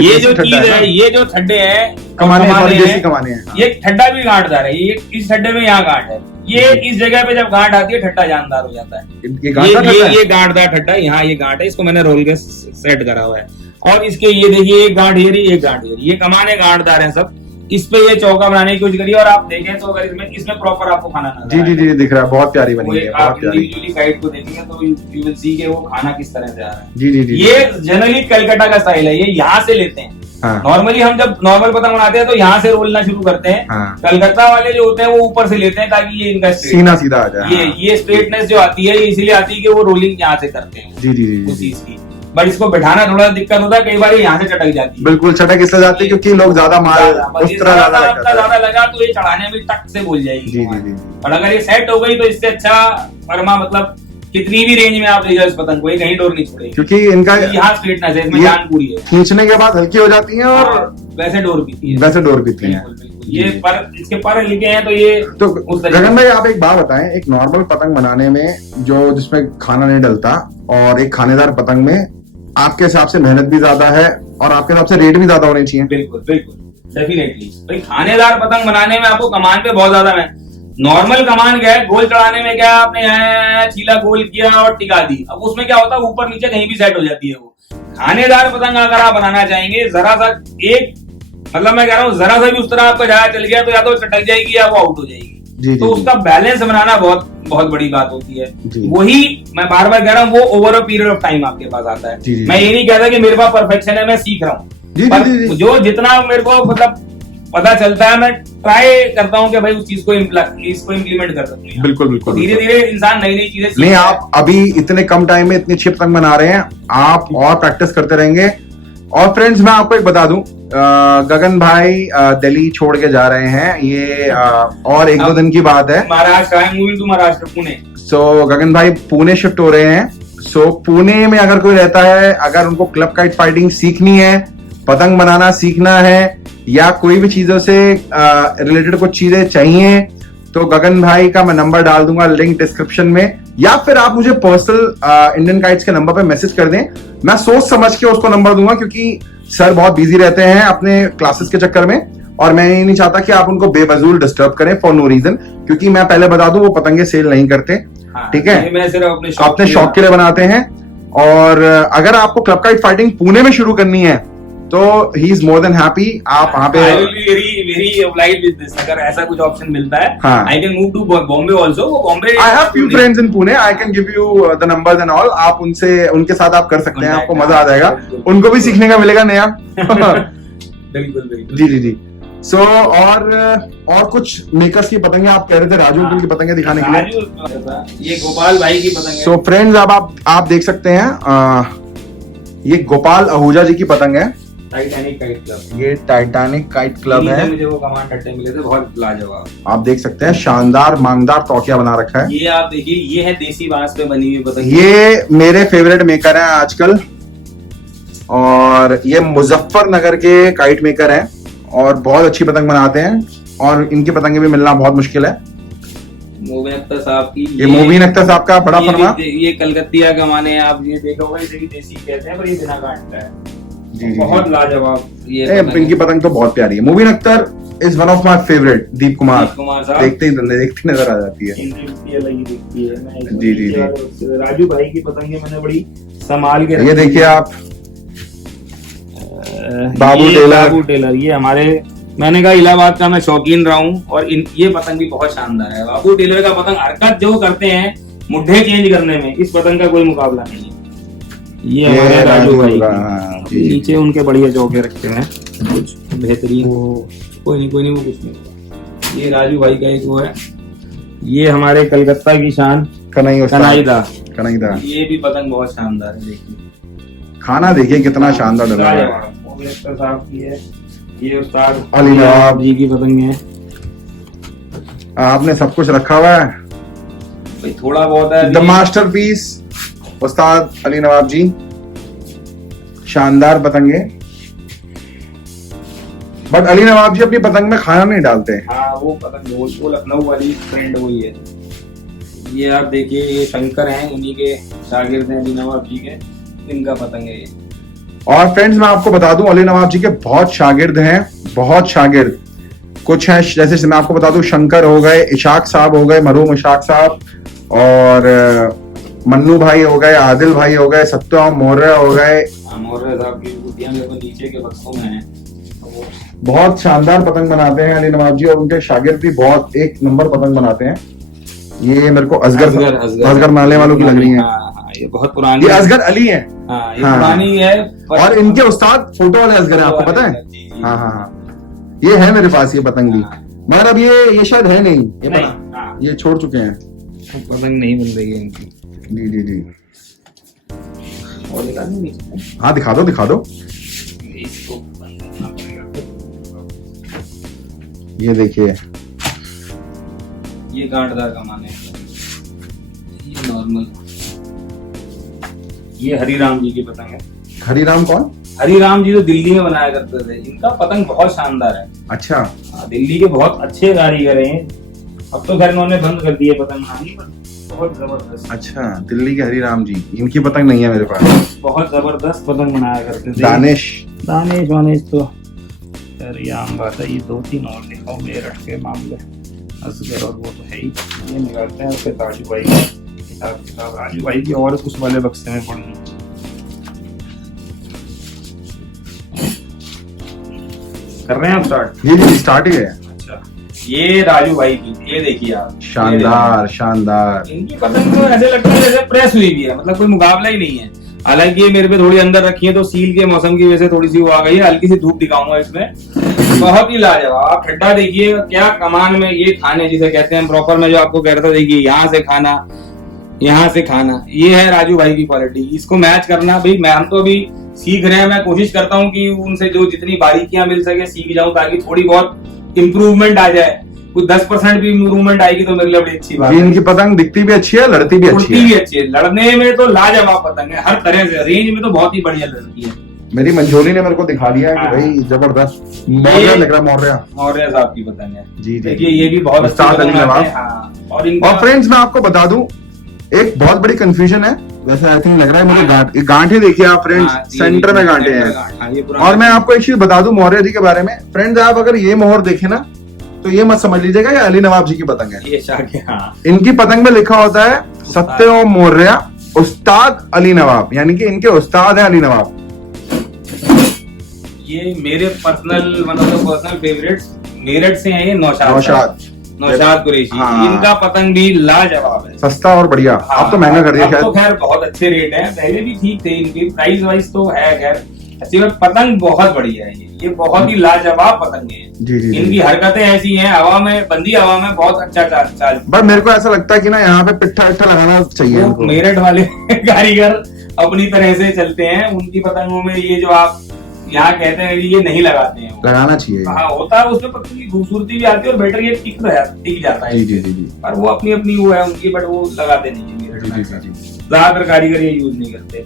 ये जो चीज है, ये जो ठड्डे हैं, कमाने हैं, ये ठड्डा भी गांठदार है, ये इस ठड्डे में यहाँ गांठ है, ये इस जगह पे जब गांठ आती है ठड्डा जानदार हो जाता है। ये गांठदार ठड्डा, यहाँ ये गांठ है, इसको मैंने रोल के सेट करा हुआ है। और इसके ये देखिए, एक गांठ ये रही, एक गांठ ये रही, ये कमाने गांठदार है सब। इस पे ये चौका बनाने की कोशिश करिए, और आप देखें तो अगर इसमें प्रॉपर आपको खाना नजर जी दिख रहा है, बहुत प्यारी बनी है, बहुत प्यारी। इंडिविजुअली साइड को देखेंगे तो यू विल सी कि वो खाना किस तरह से आ रहा है। जी ये जनरली कलकत्ता का स्टाइल है, ये यहाँ से लेते हैं। नॉर्मली हम जब नॉर्मल पतंग बनाते हैं तो यहाँ से रोलना शुरू करते हैं। कलकत्ता वाले जो होते हैं वो ऊपर से लेते हैं ताकि ये इनका सीना सीधा आ जाए। ये स्ट्रेटनेस जो आती है, ये इसीलिए आती है कि वो रोलिंग यहाँ से करते हैं उस चीज की। बट इसको बैठाना थोड़ा दिक्कत होता है, कई बार यहाँ से चटक जाती है। बिल्कुल चटक इसलिए जाती है क्योंकि लोग ज्यादा माल उस तरह ज्यादा लगा तो ये चढ़ाने में टक से बोल जाएगी। और अगर ये सेट हो गई तो इससे अच्छा फर्मा, मतलब कितनी भी रेंज में आप ले जाओ इस पतंग को, ये कहीं डोर नहीं छोड़ेगी, क्योंकि इनका यहाँ स्ट्रेटनेस है, इसमें जान पूरी है। खींचने के बाद हल्की हो जाती है और वैसे डोर पीती है। ये पर इसके पर हल्के हैं तो ये तो गगन भाई आप एक बात बताएं, एक नॉर्मल पतंग बनाने में जो जिसमें खाना नहीं डलता और एक खानेदार पतंग में आपके हिसाब से मेहनत भी ज्यादा है और आपके हिसाब से रेट भी ज्यादा होने चाहिए? बिल्कुल डेफिनेटली भाई, खानेदार पतंग बनाने में आपको कमान पे बहुत ज्यादा है। नॉर्मल कमान क्या है, गोल चढ़ाने में क्या आपने चीला गोल किया और टिका दी, अब उसमें क्या होता है ऊपर नीचे कहीं भी सेट हो जाती है वो। खानेदार पतंग अगर आप बनाना चाहेंगे, जरा सा एक मतलब मैं कह रहा हूँ जरा सा भी उस तरह आपका जहाज चल गया तो या तो चटक जाएगी या वो आउट हो जाएगी। तो उसका बैलेंस बनाना बहुत बड़ी बात होती है। वही मैं बार बार कह रहा हूँ, वो over a period of time आपके पास आता है। मैं ये नहीं कहता कि मेरे पास परफेक्शन है, मैं सीख रहा हूँ, जो जितना मेरे को मतलब पता चलता है मैं ट्राई करता हूँ कि भाई उस चीज को इसको इम्प्लीमेंट कर सकते हैं। बिल्कुल धीरे धीरे इंसान नई चीजें नहीं, आप अभी इतने कम टाइम में इतनी अच्छी पतंग बना रहे हैं, आप और प्रैक्टिस करते रहेंगे। और फ्रेंड्स मैं आपको एक बता दूं, गगन भाई दिल्ली छोड़ के जा रहे हैं, ये और 1-2 दिन की बात है। महाराष्ट्र पुणे। सो गगन भाई पुणे शिफ्ट हो रहे हैं। सो पुणे में अगर कोई रहता है, अगर उनको क्लब काइट फाइटिंग सीखनी है, पतंग बनाना सीखना है, या कोई भी चीजों से रिलेटेड कुछ चीजें चाहिए, तो गगन भाई का मैं नंबर डाल दूंगा लिंक डिस्क्रिप्शन में, या फिर आप मुझे पर्सनल इंडियन काइट्स के नंबर पे मैसेज कर दें, मैं सोच समझ के उसको नंबर दूंगा, क्योंकि सर बहुत बिजी रहते हैं अपने क्लासेस के चक्कर में, और मैं ये नहीं चाहता कि आप उनको बेवजूल डिस्टर्ब करें फॉर नो रीजन, क्योंकि मैं पहले बता दूं वो पतंगे सेल नहीं करते। ठीक है, मैं सिर्फ अपने शौक के लिए बनाते हैं। और अगर आपको क्लब काइट फाइटिंग पुणे में शुरू करनी है तो he is more than happy. आप वहाँ पे वेरी obliged with this, अगर ऐसा कुछ ऑप्शन मिलता है, I can move to Bombay also. वो Bombay, I have few friends in Pune, I can give you the numbers and all. आप उनके साथ आप कर सकते हैं, आपको मजा आ जाएगा, उनको भी सीखने का मिलेगा नया। बिल्कुल जी। सो और कुछ मेकर्स की पतंगे आप कह रहे थे, राजू अंकल की पतंगे दिखाने के लिए। ये गोपाल भाई की पतंग है। सो फ्रेंड्स अब आप देख सकते हैं, ये गोपाल आहूजा जी की पतंग है, टाइटैनिक काइट क्लब। ये टाइटैनिक काइट क्लब है। मुझे वो कमान टट्टे मिले थे, बहुत लाजवाब। आप देख सकते हैं शानदार मांगदार तौकिया बना रखा है। ये आप देखिए, ये है देसी बांस पे बनी हुई पतंग। ये मेरे फेवरेट मेकर हैं आजकल, और ये मुजफ्फरनगर के काइट मेकर हैं और बहुत अच्छी पतंग बनाते हैं, और इनकी पतंगे भी मिलना बहुत मुश्किल है। मोबिन अख्तर साहब की, ये मोबिन अख्तर साहब का बड़ा फरमा। ये कलकत्तिया कमाने, आप ये देखा होगा, इसे भी देसी कहते हैं, पर ये बिना काट का है। बहुत लाजवाब ये इनकी पतंग तो बहुत प्यारी है। Mobin Akhtar is one of my favourite. Deep Kumar साहब देखते ही नजर आ जाती है। जी। राजू भाई की पतंगे मैंने बड़ी संभाल के ये देखिए आप, बाबू ये टेलर। बाबू टेलर, ये हमारे, मैंने कहा इलाहाबाद का मैं शौकीन रहा हूँ, और ये पतंग भी बहुत शानदार है। बाबू टेलर का पतंग हरकत जो करते हैं मुड्ढे चेंज करने में, इस पतंग का कोई मुकाबला नहीं है। ये हमारे राजू भाई हाँ, की। नीचे उनके बढ़िया जोके रखे हुए हैं, कुछ बेहतरीन। कोई नहीं, वो कुछ नहीं। ये राजू भाई का एक वो है। ये हमारे कलकत्ता की शान कनाईदा। ये भी पतंग बहुत शानदार है। देखिए खाना देखिए कितना शानदार लग रहा है। साहब की है। ये उस्ताद अली नवाब जी की पतंग है। आपने सब कुछ रखा हुआ है। भाई थोड़ा बहुत है। द मास्टरपीस उस्ताद अली नवाब जी, शानदार पतंगे। बट अली नवाब जी अपनी पतंग में खाना नहीं डालते। हाँ, वो पतंग वो लखनऊ वाली ट्रेंड वही है। ये आप देखिए, ये शंकर हैं, उन्हीं के शागिर्द हैं अली नवाब जी के, इनका पतंग है ये। और फ्रेंड्स मैं आपको बता दूं, अली नवाब जी के बहुत शागिर्द हैं, बहुत शागिर्द। कुछ हैं जैसे मैं आपको बता दूं, शंकर हो गए, इशाक साहब हो गए, मरूम इशाक साहब, और मन्नू भाई हो गए, आदिल भाई हो गए, सत्यम मौर्य हो गए। मौर्य साहब की गुटियां मेरे को नीचे के बक्सों में हैं। बहुत शानदार पतंग बनाते हैं अली नवाब जी, और उनके शागिर्द भी बहुत एक नंबर पतंग बनाते हैं। ये मेरे को असगर नाले वालों की लग रही है। ये बहुत पुरानी, ये असगर अली है। ये पुरानी है। और इनके उस्ताद फोटो वाले असगर है, आपको पता है? हाँ, ये है मेरे पास ये पतंग भी, मगर अब ये शायद है नहीं, ये छोड़ चुके हैं, पतंग नहीं मिल रही है इनकी। जी। और निकालनी, हाँ दिखा दो। ये देखिए, ये गांठदार कमान है, ये नॉर्मल। ये हरिराम जी की पतंग है। हरिराम कौन? हरिराम जी तो दिल्ली में बनाया करते थे, इनका पतंग बहुत शानदार है। अच्छा। दिल्ली के बहुत अच्छे कारीगर हैं। अब तो खैर इन्होंने बंद कर दिए पतंग बनानी, पर बहुत जबरदस्त। अच्छा, दिल्ली के हरिराम जी, इनकी पतंग नहीं है मेरे पास। बहुत जबरदस्त पतंग बनाया करते थे। दानिश तो यार ये आम बात है। ये 2-3 और दिखाओ मेरठ के मामले, असगर और वो तो है ही। ये निकालते हैं उसके राजू भाई किताब राजू भाई की, और उस वाले बक्से में पड़ी कर रहे हैं आप स्टार्ट? जी स्टार्ट ही है। अच्छा, ये राजू भाई की, ये देखिए आप, शानदार। इनकी पतंग तो ऐसे लगता है जैसे प्रेस हुई भी है, मतलब कोई मुकाबला ही नहीं है। हालांकि ये मेरे पे थोड़ी अंदर रखी है, तो सील के मौसम की वजह से थोड़ी सी वो आ गई है। हल्की सी धूप दिखाऊंगा इसमें। बहुत ही लाजवाब। आप ठड्डा देखिए क्या कमान में ये खाने जिसे कहते हैं प्रॉपर, में जो आपको कह रहा था, देखिए यहाँ से खाना, यहाँ से खाना, ये है राजू भाई की क्वालिटी। इसको मैच करना, भाई मैं हम तो अभी सीख रहे हैं। मैं कोशिश करता हूँ कि उनसे जो जितनी बारीकियां मिल सके सीख जाऊं, ताकि थोड़ी बहुत इम्प्रूवमेंट आ जाए। कुछ 10% भी इम्प्रूवमेंट आएगी तो मेरे लिए बड़ी अच्छी बात है। इनकी पतंग दिखती भी अच्छी है, लड़ती भी अच्छी है। लड़ने में तो लाजवाब पतंग है, हर तरह से। रेंज में तो बहुत ही बढ़िया लड़ती है। मेरी मंजोरी ने मेरे को दिखा दिया कि भाई जबरदस्त मौर्य लग रहा। मौर्य साहब की पतंग है। जी देखिए ये भी बहुत उस्ताद अली नवाब। और फ्रेंड्स मैं आपको बता दूं, एक बहुत बड़ी कंफ्यूजन है, वैसे आई थिंक लग रहा है मुझे गांठे देखिए आप फ्रेंड्स, सेंटर में गांठे हैं। और मैं आपको एक चीज बता दूं मौर्य जी के बारे में फ्रेंड्स, आप अगर ये मोहर देखे ना तो ये मत समझ लीजिएगा ये अली नवाब जी की पतंग है। इनकी पतंग में लिखा होता है सत्यम मौर्य उस्ताद अली नवाब, यानी कि इनके उस्ताद है अली नवाब। ये मेरे पर्सनल फेवरेट्स मेरठ से हैं। ये नौशाद कुरैशी। इनका पतंग भी लाजवाब है, सस्ता और बढ़िया। अब तो महंगा कर दिया शायद। तो खैर बहुत अच्छे रेट हैं, पहले भी ठीक थे इनकी, प्राइस वाइज तो है खैर अच्छी। पतंग बहुत बढ़िया है, ये बहुत ही लाजवाब पतंग है। जी। इनकी हरकतें ऐसी हैं, हवा में, बंदी हवा में बहुत अच्छा चाल। बट मेरे को ऐसा लगता है कि ना यहाँ पे पिट्ठा लगाना चाहिए। मेरठ वाले कारीगर अपनी तरह से चलते हैं। उनकी पतंगों में ये जो आप यहाँ कहते हैं ये नहीं लगाते हैं, लगाना चाहिए। हाँ होता है, उसमें पतंग की खूबसूरती भी आती है और बेटर ये टिक जाता है। जी। पर वो अपनी वो है उनकी, बट वो लगाते नहीं है। ज्यादातर कारीगर ये यूज नहीं करते,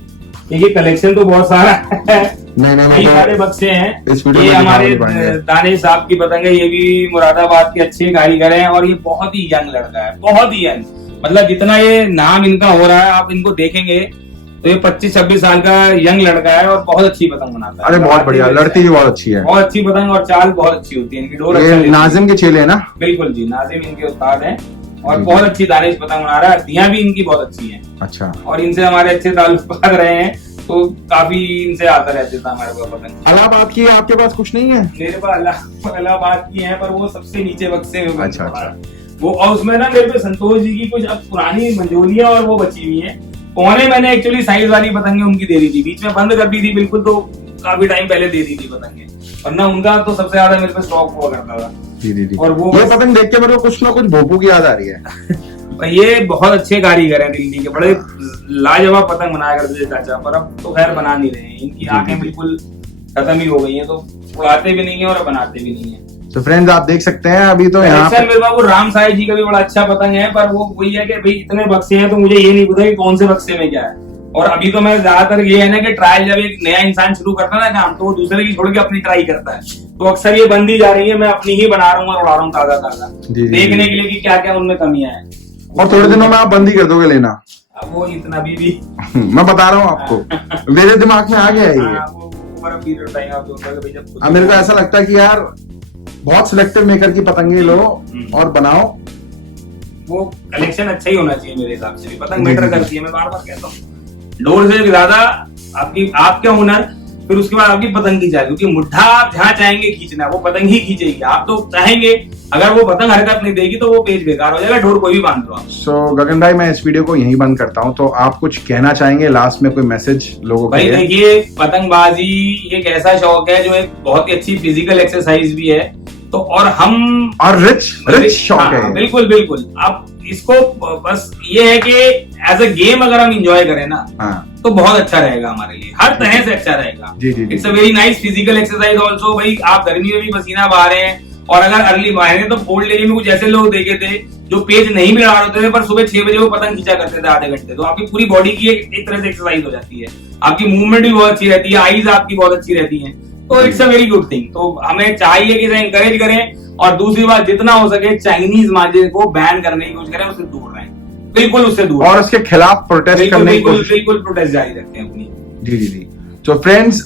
क्योंकि कलेक्शन तो बहुत सारा है। कई सारे बक्से हैं। ये हमारे दानिश साहब की पतंग है। ये भी मुरादाबाद के अच्छे कारीगर हैं, और ये बहुत ही यंग लड़का है, बहुत ही यंग। मतलब जितना ये नाम इनका हो रहा है, आप इनको देखेंगे तो ये 25-26 साल का यंग लड़का है, और बहुत अच्छी पतंग बनाता है। अरे बहुत बढ़िया, लड़ती भी बहुत अच्छी है, बहुत अच्छी पतंग, और चाल बहुत अच्छी होती है इनकी। डोर नाजिम के चेले है ना? बिल्कुल जी, नाजिम इनके उस्ताद हैं। और जी। बहुत अच्छी दानिश पतंग बना रहा है, हड्डियां भी इनकी बहुत अच्छी हैं अच्छा, और इनसे हमारे अच्छे ताल्लुक रहे हैं, तो काफी इनसे आता रहता था हमारे पास पतंग। इलाहाबाद की आपके पास कुछ नहीं है? मेरे पास इलाहाबाद की है, पर वो सबसे नीचे बक्से में अच्छा, अच्छा। वो, और उसमें ना मेरे पे संतोष जी की कुछ अब पुरानी मंजोलियां और वो बची हुई है। पौने मैंने एक्चुअली साइज वाली पतंगे उनकी दे दी थी, बीच में बंद कर दी थी बिल्कुल, तो काफी टाइम पहले दे दी थी पतंगे, वरना उनका तो सबसे ज्यादा मेरे पे स्टॉक हुआ करता था। जी जी जी। और वो ये पतंग देख के मेरे को कुछ ना कुछ भोपू की याद आ रही है। ये बहुत अच्छे कारीगर हैं दिल्ली के, बड़े लाजवाब पतंग बनाया करते थे चाचा, पर अब तो खैर बना नहीं रहे हैं, इनकी आंखें बिल्कुल खत्म ही हो गई हैं, तो उड़ाते भी नहीं है और बनाते भी नहीं है। तो फ्रेंड्स आप देख सकते हैं अभी तो यहाँ पे मेरे बाबू राम साई जी का भी बड़ा अच्छा पतंग है, पर वो वही है कि भाई इतने बक्से हैं तो मुझे ये नहीं पता कि कौन से बक्से में क्या है। और अभी तो मैं ज्यादातर ये है ना कि ट्रायल, जब एक नया इंसान शुरू करता है ना काम, तो वो दूसरे की छोड़ के अपनी ट्राई करता है, तो अक्सर ये बंद ही जा रही है, मैं अपनी ही बना रहा हूँ और उड़ा रहा हूँ ताजा ताजा, देखने के लिए कि क्या क्या उनमें कमियां हैं। और थोड़े दिनों में आप बंद ही कर दोगे लेना। अब वो इतना भी मैं बता रहा हूँ आपको, मेरे दिमाग में आ गया है ये। वो बड़ा पीरियड टाइम आप जो भाई जब अब मेरे को ऐसा लगता है कि यार बहुत सिलेक्टिव मेकर की पतंगे लो और बनाओ। वो कलेक्शन अच्छा ही होना चाहिए मेरे हिसाब से भी, पतंग जी, मैटर जी, जी। करती है, मैं बार बार कहता हूँ। डोर से ज्यादा आपका हुनर, फिर उसके बाद आपकी पतंग की जाए, क्योंकि मुड्ढा आप जहाँ चाहेंगे खींचना वो पतंग ही खींचेगी। आप तो चाहेंगे, अगर वो पतंग हरकत नहीं देगी तो वो पेज बेकार हो जाएगा, डोर कोई भी बांध लो आप। सो गगन भाई मैं इस वीडियो को यहीं बंद करता हूँ, तो आप कुछ कहना चाहेंगे लास्ट में, कोई मैसेज लोगों के भाई लिए? देखिए, पतंगबाजी एक ऐसा शौक है जो एक बहुत ही अच्छी फिजिकल एक्सरसाइज भी है, तो और हम और रिच शौक हाँ, है। बिल्कुल बिल्कुल। अब इसको बस ये है कि एज अ गेम अगर हम इंजॉय करें ना, हाँ तो बहुत अच्छा रहेगा हमारे लिए, हर तरह से अच्छा रहेगा। जी जी जी। It's a very nice physical exercise also. भाई आप गर्मी में भी पसीना बहा रहे हैं, और अगर अर्ली बहाएंगे तो ओल्ड एज में कुछ ऐसे लोग देखे थे जो पेज नहीं भी लगा होते थे, पर सुबह 6 बजे वो पतंग खींचा करते थे आधे घंटे, तो आपकी पूरी बॉडी की एक तरह से एक्सरसाइज हो जाती है, आपकी मूवमेंट भी बहुत अच्छी रहती है, आईज आपकी बहुत अच्छी रहती है, तो it's a very good thing. तो हमें चाहिए कि इसे एंकरेज करें, और दूसरी बात, जितना हो सके चाइनीज मांझे को बैन करने की कोशिश करें, उससे दूर रहें, बिल्कुल उससे दूर, और उसके खिलाफ प्रोटेस्ट करने की कोशिश। बिल्कुल प्रोटेस्ट जारी रखें अपनी। जी जी जी। तो फ्रेंड्स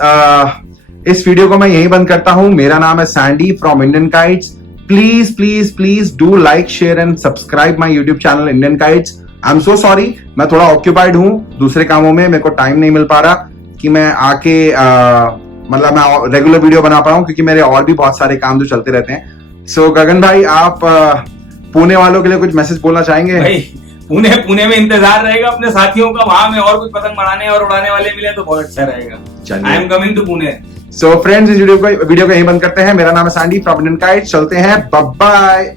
इस वीडियो को मैं यहीं बंद करता हूं। मेरा नाम है Sandy from Indian kites. Please please please do like, share and subscribe my YouTube channel Indian kites. I am so sorry, मैं थोड़ा ऑक्यूपाइड हूं दूसरे कामों में, मेरे को टाइम नहीं मिल पा रहा कि मैं आके मतलब मैं रेगुलर वीडियो बना पा रहा हूं, क्योंकि मेरे और भी बहुत सारे काम जो चलते रहते हैं। सो गगन भाई, आप पुणे वालों के लिए कुछ मैसेज बोलना चाहेंगे? भाई पुणे में इंतजार रहेगा अपने साथियों का, वहां में और कुछ पतंग बनाने और उड़ाने वाले मिले तो बहुत अच्छा रहेगा। I am coming to Pune. So friends, इस वीडियो को यहीं बंद करते हैं। मेरा नाम है सैंडी फ्रॉम इंडियन काइट्स। चलते हैं, बाय बाय।